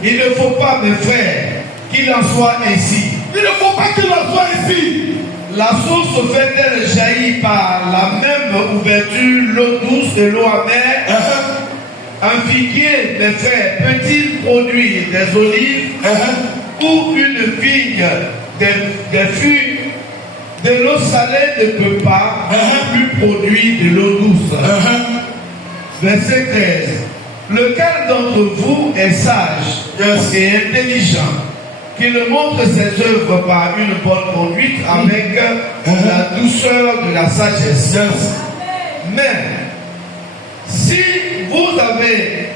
Il ne faut pas, mes frères, qu'il en soit ainsi. Il ne faut pas qu'il en soit ainsi. La source fait-elle jaillir par la même ouverture l'eau douce et l'eau amère? Un figuier, mes frères, peut-il produire des olives ou une vigne des figues? De l'eau salée ne peut pas plus produire de l'eau douce. Verset 13. Lequel d'entre vous est sage et intelligent, qu'il montre ses œuvres par une bonne conduite avec la douceur de la sagesse? Mais si vous avez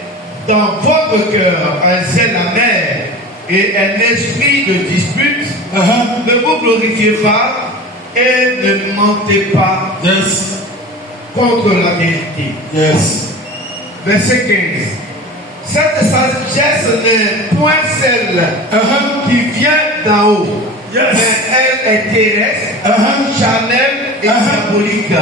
dans votre cœur un zèle amer et un esprit de dispute, ne vous glorifiez pas et ne mentez pas contre la vérité. Verset 15. Cette sagesse n'est point celle qui vient d'en haut, mais elle est terrestre, charnelle et diabolique.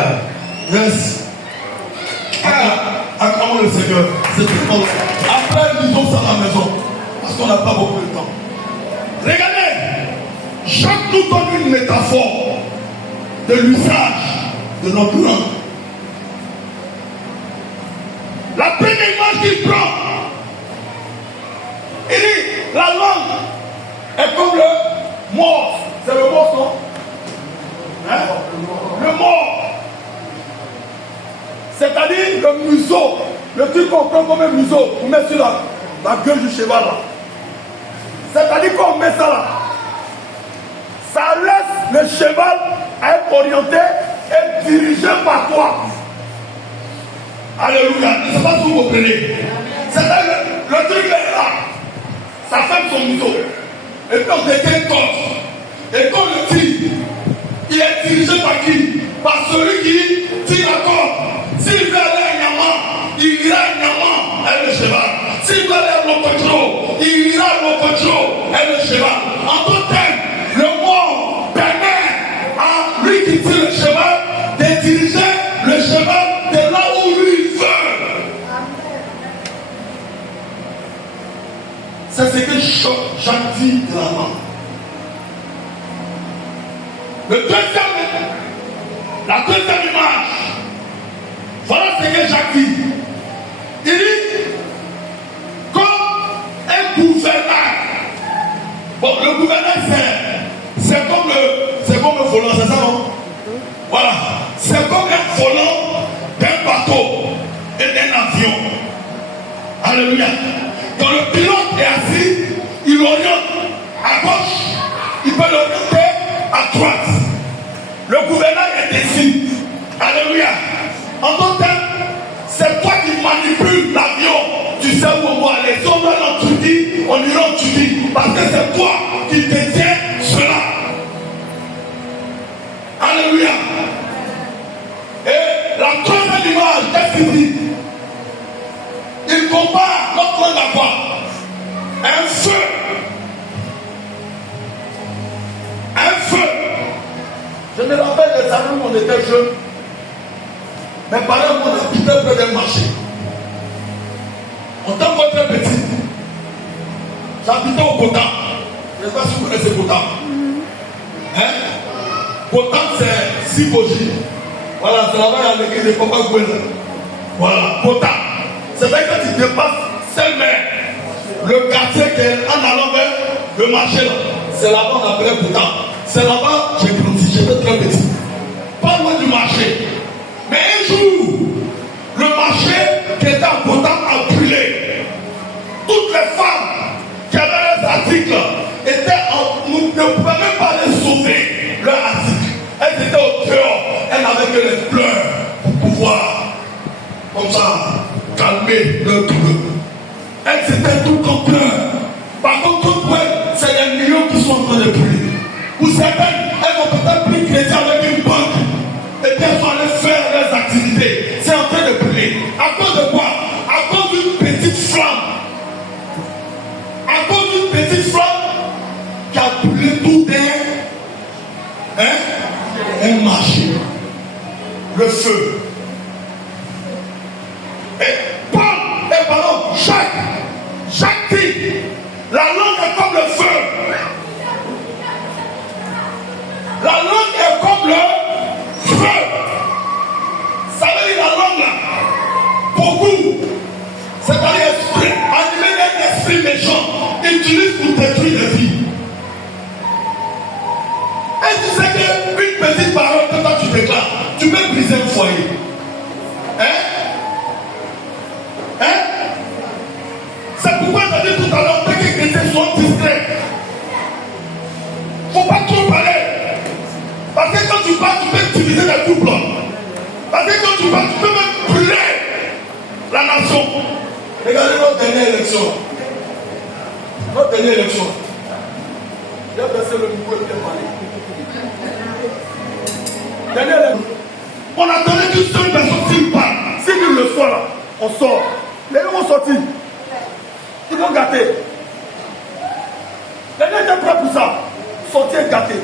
Acclamons le Seigneur. C'est très bon. Après, lisons ça à la maison. Parce qu'on n'a pas beaucoup de temps. Regardez. Jacques nous donne une métaphore de l'usage de notre langue. La première image qu'il prend, il dit la langue est comme le mort. C'est le mort, non? Le mort. C'est-à-dire le museau, le truc qu'on prend comme un museau, on met sur la gueule du cheval là. C'est-à-dire qu'on met ça là. Ça laisse le cheval être orienté et dirigé par toi. Alléluia. Je ne sais pas si vous comprenez. C'est-à-dire le truc est là. Ça ferme son museau. Et puis on détient une corde. Et quand on le tire, il est dirigé par qui? Par celui qui tire la corde. S'il veut aller à Nyama, il ira à Nyama avec le cheval. S'il veut aller à Lokotro, il ira à Lokotro avec le cheval. En d'autres termes, le mort permet à lui qui tire le cheval de diriger le cheval de là où lui veut. c'est ce que Jacques dit de la langue. La deuxième image, voilà ce que Jacques dit. Il dit, comme un gouverneur. Bon, le gouverneur, c'est comme le volant, c'est ça, non? Voilà. C'est comme un volant d'un bateau et d'un avion. Alléluia. Quand le pilote est assis, il oriente à gauche, il peut l'orienter à droite. Le gouverneur est ici. Alléluia. En d'autres termes, c'est toi qui manipules l'avion. Tu sais où on va aller. Si on va en Turquie, on ira en Turquie. Parce que c'est toi qui détiens cela. Alléluia. Et la troisième image, qu'est-ce qu'il dit? Il compare notre langue à quoi? Un feu. Un feu. Je me rappelle des années où on était jeunes. Mes parents m'ont habité près d'un marché. En tant que très petit, j'habitais au Potam. Je ne sais pas si vous connaissez Potam. Hein? Potam, c'est Siboji. Voilà, c'est là-bas, il y a l'église de Papa Gouela. Voilà, Potam. C'est vrai que tu dépasses Selmer, le quartier qui est en allant vers le marché là. C'est là-bas on appelait Potam. C'est là-bas j'ai grandi, j'étais très petit. Pas loin du marché. Mais un jour, le marché qui était à Potam a brûlé. Toutes les femmes qui avaient leurs articles nous ne pouvaient même pas les sauver, leurs articles. Elles étaient au dehors, elles n'avaient que les pleurs pour pouvoir, comme ça, calmer leur douleur. Elles étaient toutes en pleurs. Par contre, c'est les millions qui sont en train de brûler. Pour certaines, elles ont peut-être pris crédit avec une banque. Et puis elles sont allées faire leurs activités. C'est en train de brûler. À cause de quoi? À cause d'une petite flamme. À cause d'une petite flamme qui a brûlé tout un marché. Le feu. Et pardon, Jacques dit, la langue est comme le feu. La langue est comme le feu. Ça veut dire la langue là, beaucoup, c'est-à-dire animé d'un esprit méchant, utilise pour détruire les vies. Et tu sais qu'une petite parole que toi tu déclares, tu peux briser un foyer. C'est pourquoi j'ai dit tout à l'heure que les chrétiens sont discrets. Il ne faut pas trop parler. Parce que quand tu parles, tu peux utiliser les couples. Parce que quand tu parles, tu peux même brûler la nation. Regardez notre dernière élection. Notre dernière élection. J'ai baissé le micro et bien parlé. Dernière élection. On attendait qu'une seule personne s'il parle. Si nous le soir là, on sort. Les gens vont sortir. Ils vont gâter. Les gens étaient prêts pour ça. Sortir et gâter.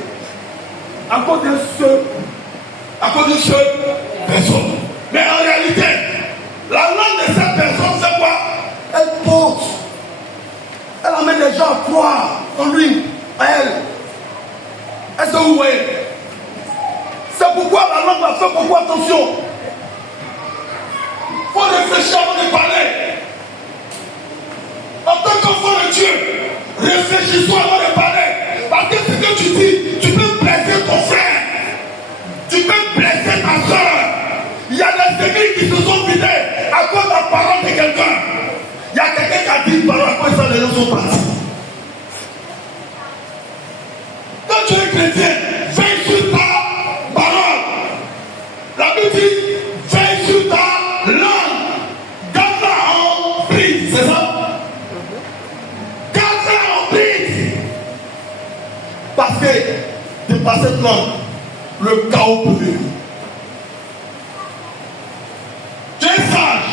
À cause d'une seule personne. Mais en réalité, la langue de cette personne, c'est quoi? Elle porte. Elle amène les gens à croire en lui, à elle. Est-ce que vous voyez? C'est pourquoi la langue va faire beaucoup attention. Il faut réfléchir avant de parler. En tant qu'enfant de Dieu, réfléchis-toi avant de parler. Parce que ce que tu dis, tu peux blesser ton frère. Tu peux blesser ta soeur. Il y a des églises qui se sont vidées à cause de la parole de quelqu'un. Il y a quelqu'un qui a dit une parole, à cause de ça, les gens sont partis. Quand tu es chrétien, veille sur ta parole. La Bible dit, veille sur ta langue. Garde-la en prise, c'est ça? Garde-la en prise. Parce que par cette langue, le chaos peut venir. Tu es sage.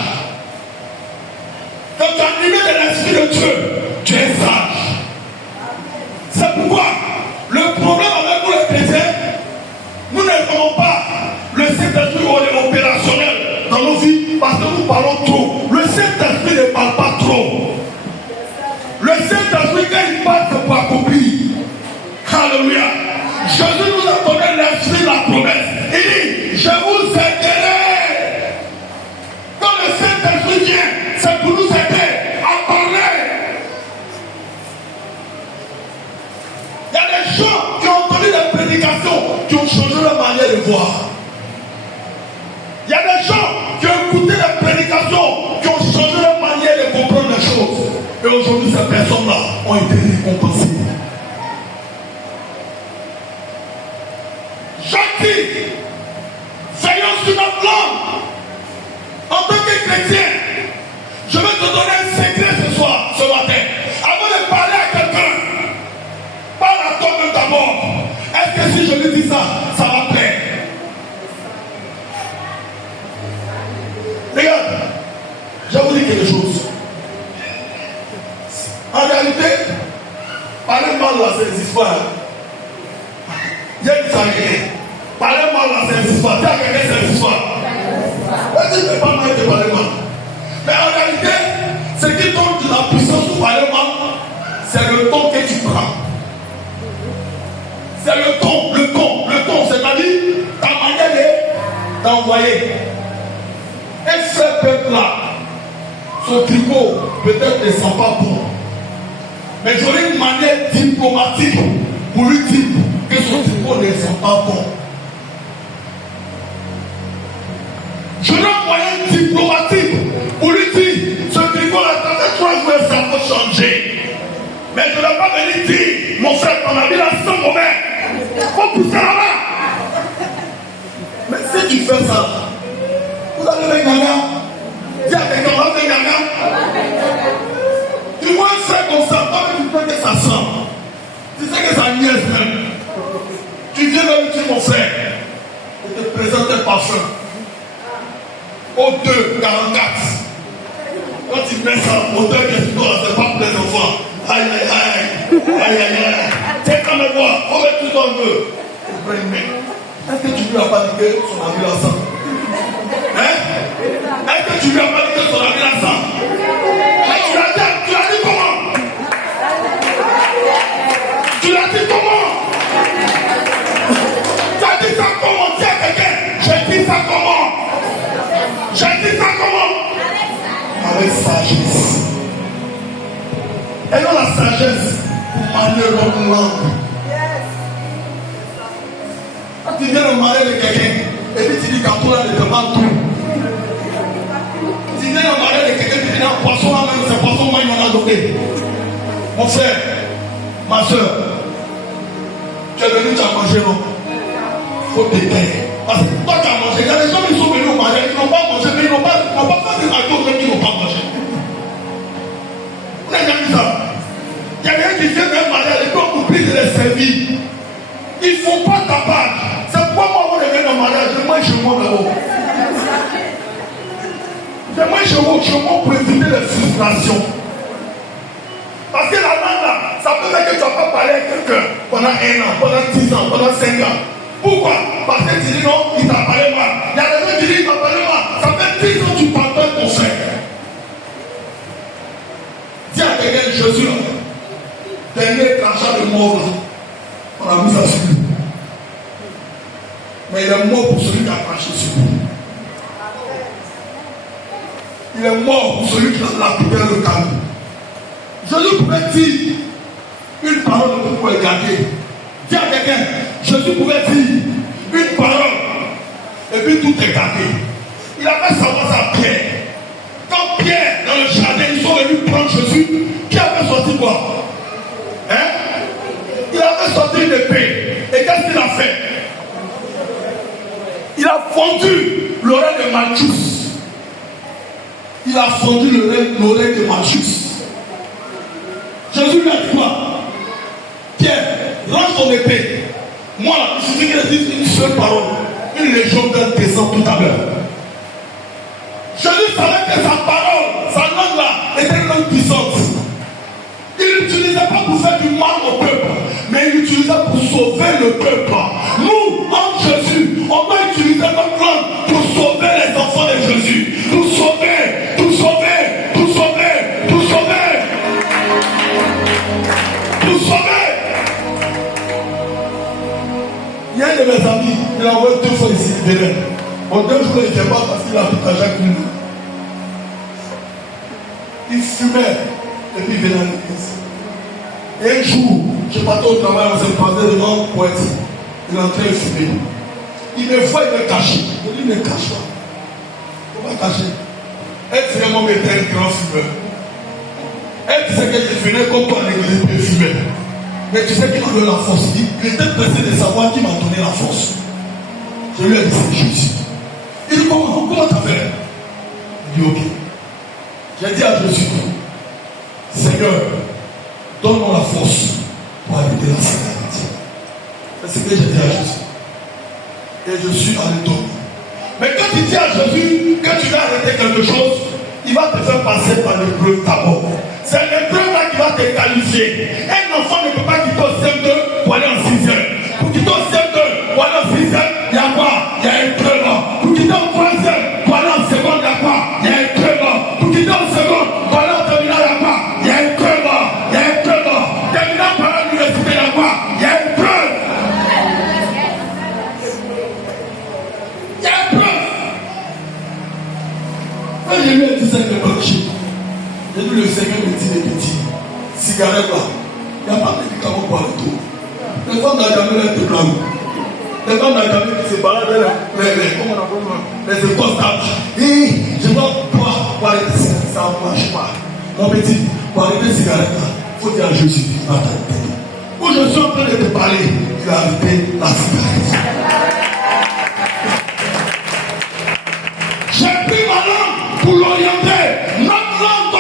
Quand tu es animé de l'esprit de Dieu, tu es sage. C'est pourquoi le problème avec nous les chrétiens, nous n'avons pas le Saint-Esprit opérationnel dans nos vies parce que nous parlons trop. Le Saint-Esprit ne parle pas trop. Le Saint-Esprit gens qui ont entendu des prédications qui ont changé leur manière de voir. Il y a des gens qui ont écouté des prédications qui ont changé leur manière de comprendre les choses. Et aujourd'hui, ces personnes-là ont été récompensées. Gentil, veillons sur notre langue. En tant que chrétien, je vais te donner un secret ce soir, ce matin. Avant de parler à quelqu'un, parle à toi-même d'abord. Est-ce que si je lui dis ça, ça va plaire? Regarde, je vais vous dire quelque chose. En réalité, parler mal là, ça n'existe pas. Il y a une famille. Parler mal là, ça n'existe pas. Dis à quelqu'un, ça n'existe pas. Est-ce que tu ne peux pas mal de parler mal? Mais en réalité, ce qui donne de la puissance pour parler mal, c'est le ton que tu prends. C'est le ton, c'est-à-dire ta manière d'envoyer. Un seul peuple là, son tricot peut-être ne sent pas bon. Mais j'aurais une manière diplomatique pour lui dire que son tricot ne sent pas bon. J'aurais un moyen diplomatique pour lui dire ce tricot là, ça fait 3 jours, ça va changer. Mais je ne vais pas venir dire, mon frère, ton ami là, c'est mauvais. Faut pousser là-bas. Mais si tu fais ça, vous allez les gagner. Dis à quelqu'un, on va les gagner. Tu vois un frère comme ça, toi tu sais que ça sent. Tu sais que ça niaise même. Tu viens là lui dire, mon frère, je te présente un parfum. Au 2, 44. Quand tu mets ça, au 2, c'est pas pour les enfants. Aïe, aïe, aïe. Aïe, aïe, aïe. Tiens, comme le bois, on met tout dans le feu. Est-ce que tu lui as pas dit que son ami là sent? Hein? Est-ce que tu lui as pas dit que son ami là sent? Mais tu l'as dit comment? Tu l'as dit comment? Tu as dit ça comment? Dis à quelqu'un, j'ai dit ça comment? J'ai dit ça comment? Avec sagesse. Et non la sagesse pour manier notre langue. Quand tu viens de marier de quelqu'un, et puis tu dis qu'à toi là ne te demande tout. Tu viens de marier de quelqu'un, tu dis non, poisson là même, c'est poisson, moi il m'en a donné. Mon frère, ma soeur, tu es venu, tu as mangé, non? Faut te taire. Parce que toi tu as mangé. Il y a des gens qui sont venus au mariage, ils n'ont pas mangé, mais ils n'ont pas fait de radio aux gens qui n'ont pas mangé. Vous n'avez jamais vu ça? Il y a des gens qui viennent d'un mariage et puis on oublie de les servir. Ils ne font pas tabac. C'est pourquoi moi, on revient dans le mariage, je mange chez moi d'abord. Je mange chez moi pour éviter les frustrations. Parce que la langue là, ça peut faire que tu ne vas pas parler à quelqu'un pendant 1 an, pendant 10 ans, pendant 5 ans. Pourquoi? Parce que tu dis non, il t'a parlé mal. Il y a des gens qui disent il t'a parlé mal. Ça fait 10 ans que tu parles pas de ton frère. Dis à quelqu'un, je suis là. Dernier crachat de mort là. On a mis ça sur lui. Mais il est mort pour celui qui a craché sur lui. Il est mort pour celui qui a lapidé le canon. Jésus pouvait dire une parole pour le garder. Dis à quelqu'un, Jésus pouvait dire une parole et puis tout est gardé. Il a fait savoir ça à Pierre. Quand Pierre, dans le jardin, ils sont venus prendre Jésus, qui a fait sortir quoi? Hein? Il a fait sortir une épée. Et qu'est-ce qu'il a fait? Il a fondu l'oreille de Malchus. Il a fondu l'oreille de Malchus. Jésus lui a dit quoi? Pierre, lance ton épée. Moi, il suffit qu'il dise une seule parole. Une légion d'un descend tout à l'heure. Jésus savait que sa parole, sa langue là, était une langue puissante. Il n'utilisait pas pour faire du mal au peuple, mais il utilisait pour sauver le peuple. Nous, en Jésus, on doit utiliser notre langue pour sauver les enfants de Jésus. Pour sauver, pour sauver, pour sauver, pour sauver. Pour sauver. Il y a un de mes amis, il a envoyé 2 fois ici, Bénin. En 2 jours, il n'était pas parce qu'il a tout à Jacques Lune. Il fumait. Et puis il venait à l'église. Et un jour, je partais au travail, on se croisait devant un poète. Il est en train de fumer. Il me voit, il me cache. Je dis, ne cache pas. Il ne faut pas cacher. Elle disait, moi, j'étais un grand fumeur. Elle disait que je venais comme toi à l'église et fumais. Mais tu sais qu'il m'a donné la force. Il était pressé de savoir qui m'a donné la force. Je lui ai dit, c'est Jésus. Il dit, comment t'as fait? Il dit, ok. J'ai dit à Jésus, Seigneur, donne-moi la force pour arrêter la cigarette. C'est ce que j'ai dit à Jésus. Et je suis allé dormir. Mais quand tu dis à Jésus que tu vas arrêter quelque chose, il va te faire passer par l'épreuve d'abord. C'est l'épreuve là qui va te qualifier. Un enfant ne peut pas quitter au CM2 pour aller en 6e. Pour quitter au CM2 pour aller en 6e, il y a quoi? Il y a une épreuve. Pour quitter au 3e pour aller en seconde, il y a quoi? Il y a une épreuve. Pour quitter au seconde pour aller en terminale, il y a quoi? Il y a une épreuve. Il y a une épreuve. Terminale par l'université, il y a quoi? Il y a une épreuve. Il y a une épreuve. Quand je lui ai dit ça, il me bloqué. J'ai dit, le Seigneur me dit des petits cigarettes là. Il n'y a pas de médicaments pour le tout. Les femmes n'ont jamais l'air de blanc. Les femmes n'ont jamais qui se baladent les écoles d'âge. Et je dois boire pour arrêter ça. Ça ne marche pas. Mon petit, pour arrêter les cigarettes là, il faut dire à Jésus, attends. Où je suis en train de te parler, il a arrêté la cigarette. J'ai pris ma langue pour l'orienter. Notre langue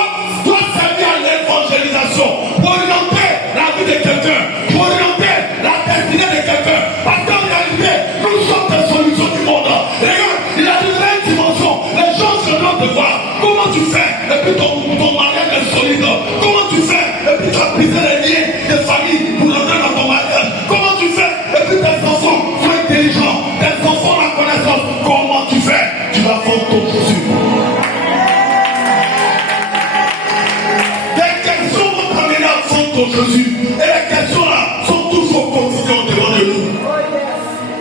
doit servir à l'évangélisation, pour orienter la vie de quelqu'un, pour orienter la destinée de quelqu'un. Parce qu'en réalité, nous sommes des solutions du monde. Regarde, il a une vraie dimension. Les gens se demandent de voir comment tu fais, et puis ton mariage est solide. Comment tu fais, et puis tu as brisé les liens de famille pour entrer dans ton mariage. Comment tu fais, et puis tes enfants sont intelligents, tes enfants ont la connaissance. Comment tu fais? Tu vas faire ton Jésus. Jésus. Et les questions là sont toujours quotidiennes devant nous.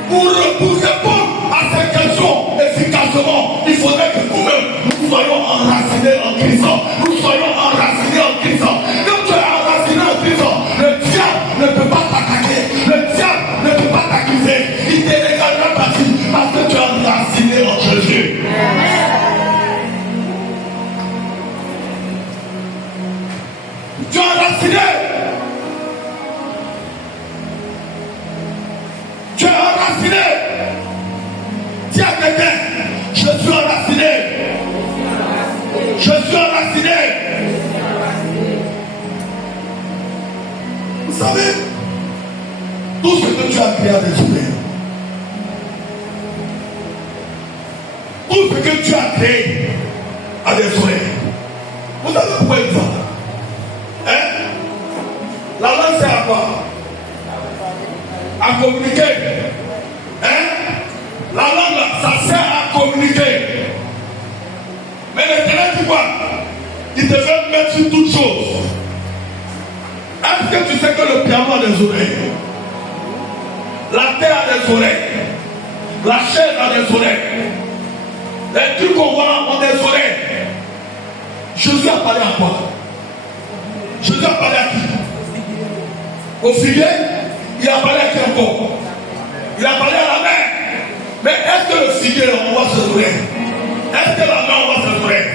Pour répondre à ces questions efficacement, il faudrait que nous-mêmes nous soyons enracinés en Christ. Nous soyons enracinés en Christ. Quand tu es enraciné en Christ, le diable ne peut pas t'attaquer. Le diable ne peut pas t'accuser. Il te régalera parce que tu es enraciné en Jésus. Tu es enraciné. Tu es enraciné. Dis à quelqu'un, je suis enraciné. Je suis enraciné. Vous savez, tout ce que tu as créé a des oreilles. Tout ce que tu as créé a des oreilles. Vous savez pourquoi il dit ça? Hein? La langue sert à quoi? À communiquer. Hein? La langue là, ça sert à communiquer. Mais l'Éternel dit quoi? Il te fait mettre sur toutes choses. Est-ce que tu sais que le piano a des oreilles? La terre a des oreilles. La chaise a des oreilles. Les trucs qu'on voit ont des oreilles. Jésus a parlé à quoi? Jésus a parlé à qui? Au figuier? Il a parlé à qui encore? Il a parlé à la mer. Mais est-ce que le figuier envoie ses oreilles? Est-ce que la mer envoie ses oreilles?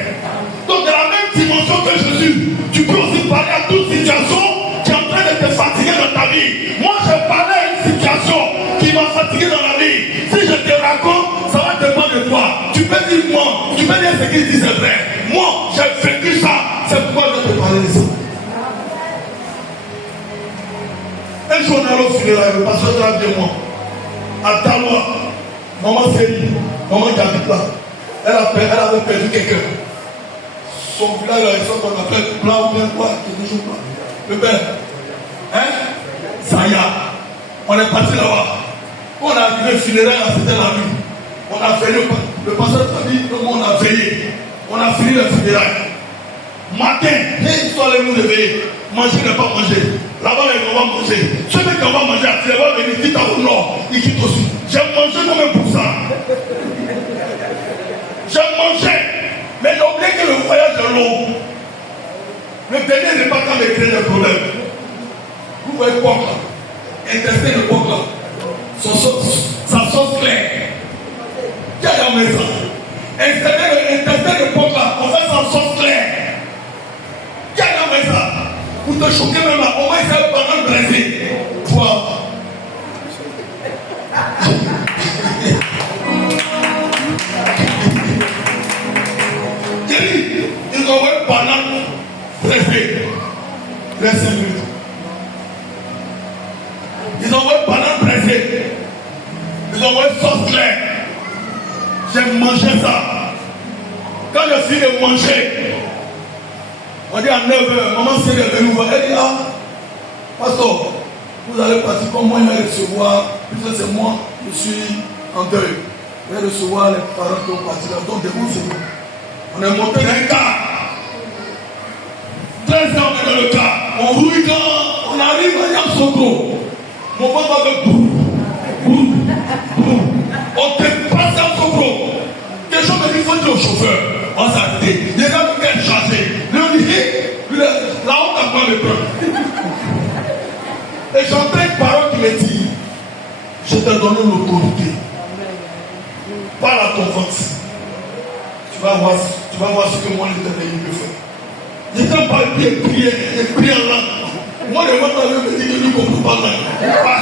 Donc de la même dimension que Jésus, tu peux aussi parler à toute situation qui est en train de te fatiguer dans ta vie. Moi je parlais à une situation qui m'a fatigué dans la vie. Si je te raconte, ça va dépendre de toi. Tu peux dire moi, tu peux dire ce qu'il dit c'est vrai. Moi j'ai vécu ça, c'est pourquoi je vais te parler de ça. Un jour on est allé au funérailles, le pasteur de la vie moi, à Talois, maman Céline, maman qui habite là, elle avait perdu quelqu'un. Son village là, ils sont qu'on appelle blanc ou bien quoi, quelque chose là. Le père, hein, Zaya, on est parti là-bas. On a arrivé au funérailles, c'était la nuit. On a veillé, le pasteur de la vie, on a veillé. On a fini le funérailles. Matin, ils sont allés nous réveiller. Manger, ne pas manger. Là-bas, on va manger. Ceux qui vont manger, ils vont venir, quitte à vous, non. Ils quittent aussi. J'ai mangé comme un pour ça. J'ai mangé. Mais j'ai oublié que le voyage est long. Le dernier n'est pas quand de créer des problèmes. Vous pour un porc là. Intestin de porc là. Sa sauce claire. Qui a la maison? Intestin de porc là. On fait sa sauce claire. Qui a la maison? Pour te choquer même là. On va essayer de banane braisée. Toi. Ils ont envoyé banane braisée. 25 minutes. Ils ont envoyé banane braisée. Ils ont envoyé sauce claire. J'ai mangé ça. Quand je suis de manger, on dit à 9h, maman s'est revenue. Elle dit ah, pasteur, vous allez partir comme moi, il va recevoir. Puisque c'est moi, je suis en deuil. Il va recevoir les parents qui ont parti là. Donc, de vous, c'est vous. On est monté dans un car. 13 ans, on est dans le car. On rouille quand on arrive à Yamsoko. Mon papa fait boum, boum, boum. On te passe Yamsoko. Quelque chose me dit, il faut dire au chauffeur. On s'est arrêté. Les gars me viennent changer. Le dit, la honte à quoi me prend. Et j'entends une parole qui me dit, je te donne l'autorité. Parle à ton ventre. Tu vas voir ce que moi l'Éternel me fait. Je t'en parle et prier en langue. Moi, le matin, je me dis que nous ne comprenons pas langue. Pas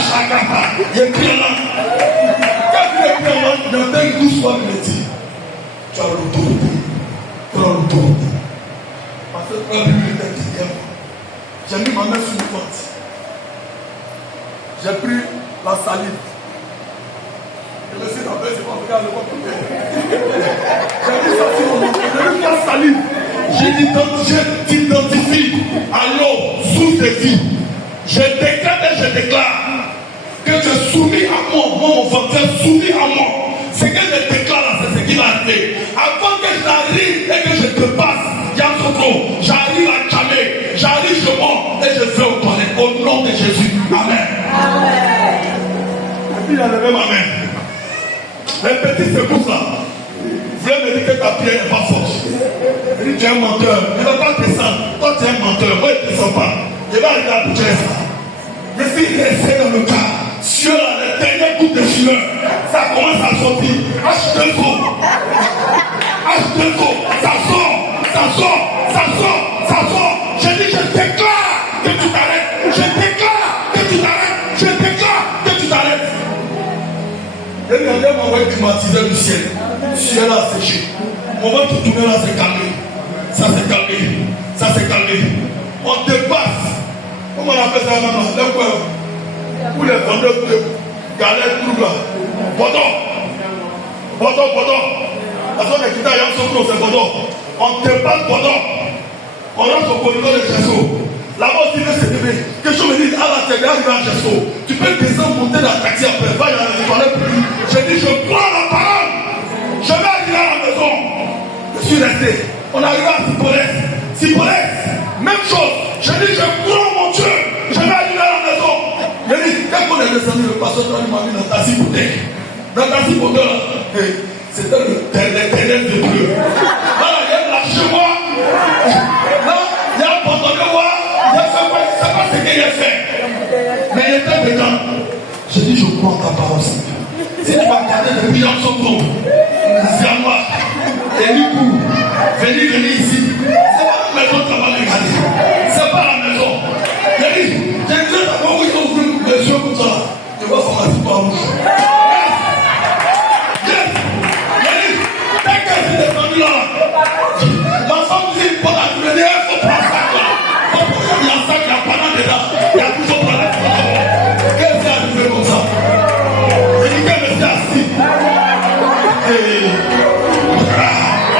chacapa. Je prie en langue. Quand tu pries en langue, j'entends une douce voix qui me dit, tu as l'autorité. Tu as l'autorité. Parce que la Bible est dit, j'ai mis ma main sur le ventre. J'ai pris la salive. Je me suis rappelé, c'est pas regarde le ventre. J'ai mis ça sur mon ventre. J'ai mis la salive. Je t'identifie à l'eau sous tes vies. Je déclare et je déclare que tu es soumis à moi. Moi, mon ventre est soumis à moi. Ce que je déclare là, c'est ce qui va arriver. Avant que j'arrive et que je te passe, Yansoko, j'arrive à Tchamé, j'arrive chez moi et je vais au toilette. Au nom de Jésus. Amen. Amen. Et puis il a levé ma main. Les petits secousses là. Vous voulez me dire que ta prière n'est pas forte. Il dit tu es un menteur. Il ne va pas descendre. Toi tu es un menteur. Moi je ne descends pas. Je vais arriver à boucher ça. Je suis resté dans le cas. Sur la dernière goutte de sueur, ça commence à sortir. H2O. H2O. Ça sort. Ça sort. Ça sort. Ça sort. Je dis je déclare que tu t'arrêtes. Je déclare que tu t'arrêtes. Je déclare que tu t'arrêtes. Et le gardien m'a envoyé climatiser du ciel. Le ciel a séché. On va tout tourner là, c'est calmé. Ça s'est calmé. Ça s'est calmé. On dépasse. Comment on appelle ça maintenant? Le quoi? Où les vendeurs de galettes, tout là. Bodon. Bodon, Bodon. Parce qu'on est quitté à Yansoko, c'est Bodon. On dépasse Bodon. On rentre au corridor de Chesso. Là-bas aussi, le CDB. Quelque chose me dit, ah là, tu es arrivé à Chesso. Tu peux descendre, monter dans la taxi après. Va, il y a les toilettes plus. J'ai dit, je prends la parole. Je vais arriver à la maison. Je suis resté. On est arrivé à Sipolès. Sipolès, même chose. Je dis, je prends mon Dieu. Je vais arriver à la maison. Je dis, quand on est descendu, le pasteur m'a mis dans ta ciboutée. Dans ta ciboutée là. C'était le ténèbre de Dieu. Voilà, il y a lâché moi. Là, il y a abandonné moi. Il y a fait quoi? Je ne sais pas ce qu'il a fait. Mais il était dedans. Je dis, je prends ta parole, Seigneur. Si tu vas garder depuis Yansoko, Ziamoua, Elikou, venez ici. C'est pas la maison que ça va les garder. C'est pas la maison. J'ai dit d'abord où ils ont ouvert les yeux comme ça. Je vois son assis par rouge. Yes. J'ai dit, dès qu'elle s'est descendue là, ma femme dit, pour la tournée, il faut prendre ça là. Il y a un sac, il y a pas là dedans. Il y a toujours pas là. Qu'est-ce qui est arrivé comme ça? On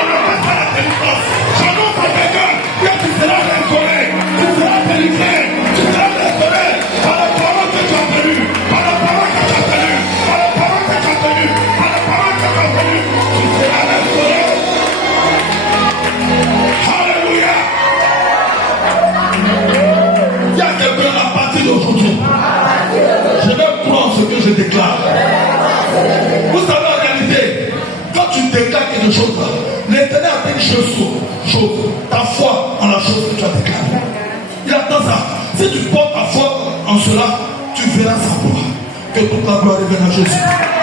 ne passe pas la délivrance. J'annonce à quelqu'un que tu seras restauré. Si tu portes ta foi en cela, tu verras sa gloire. Que toute la gloire revienne à Jésus.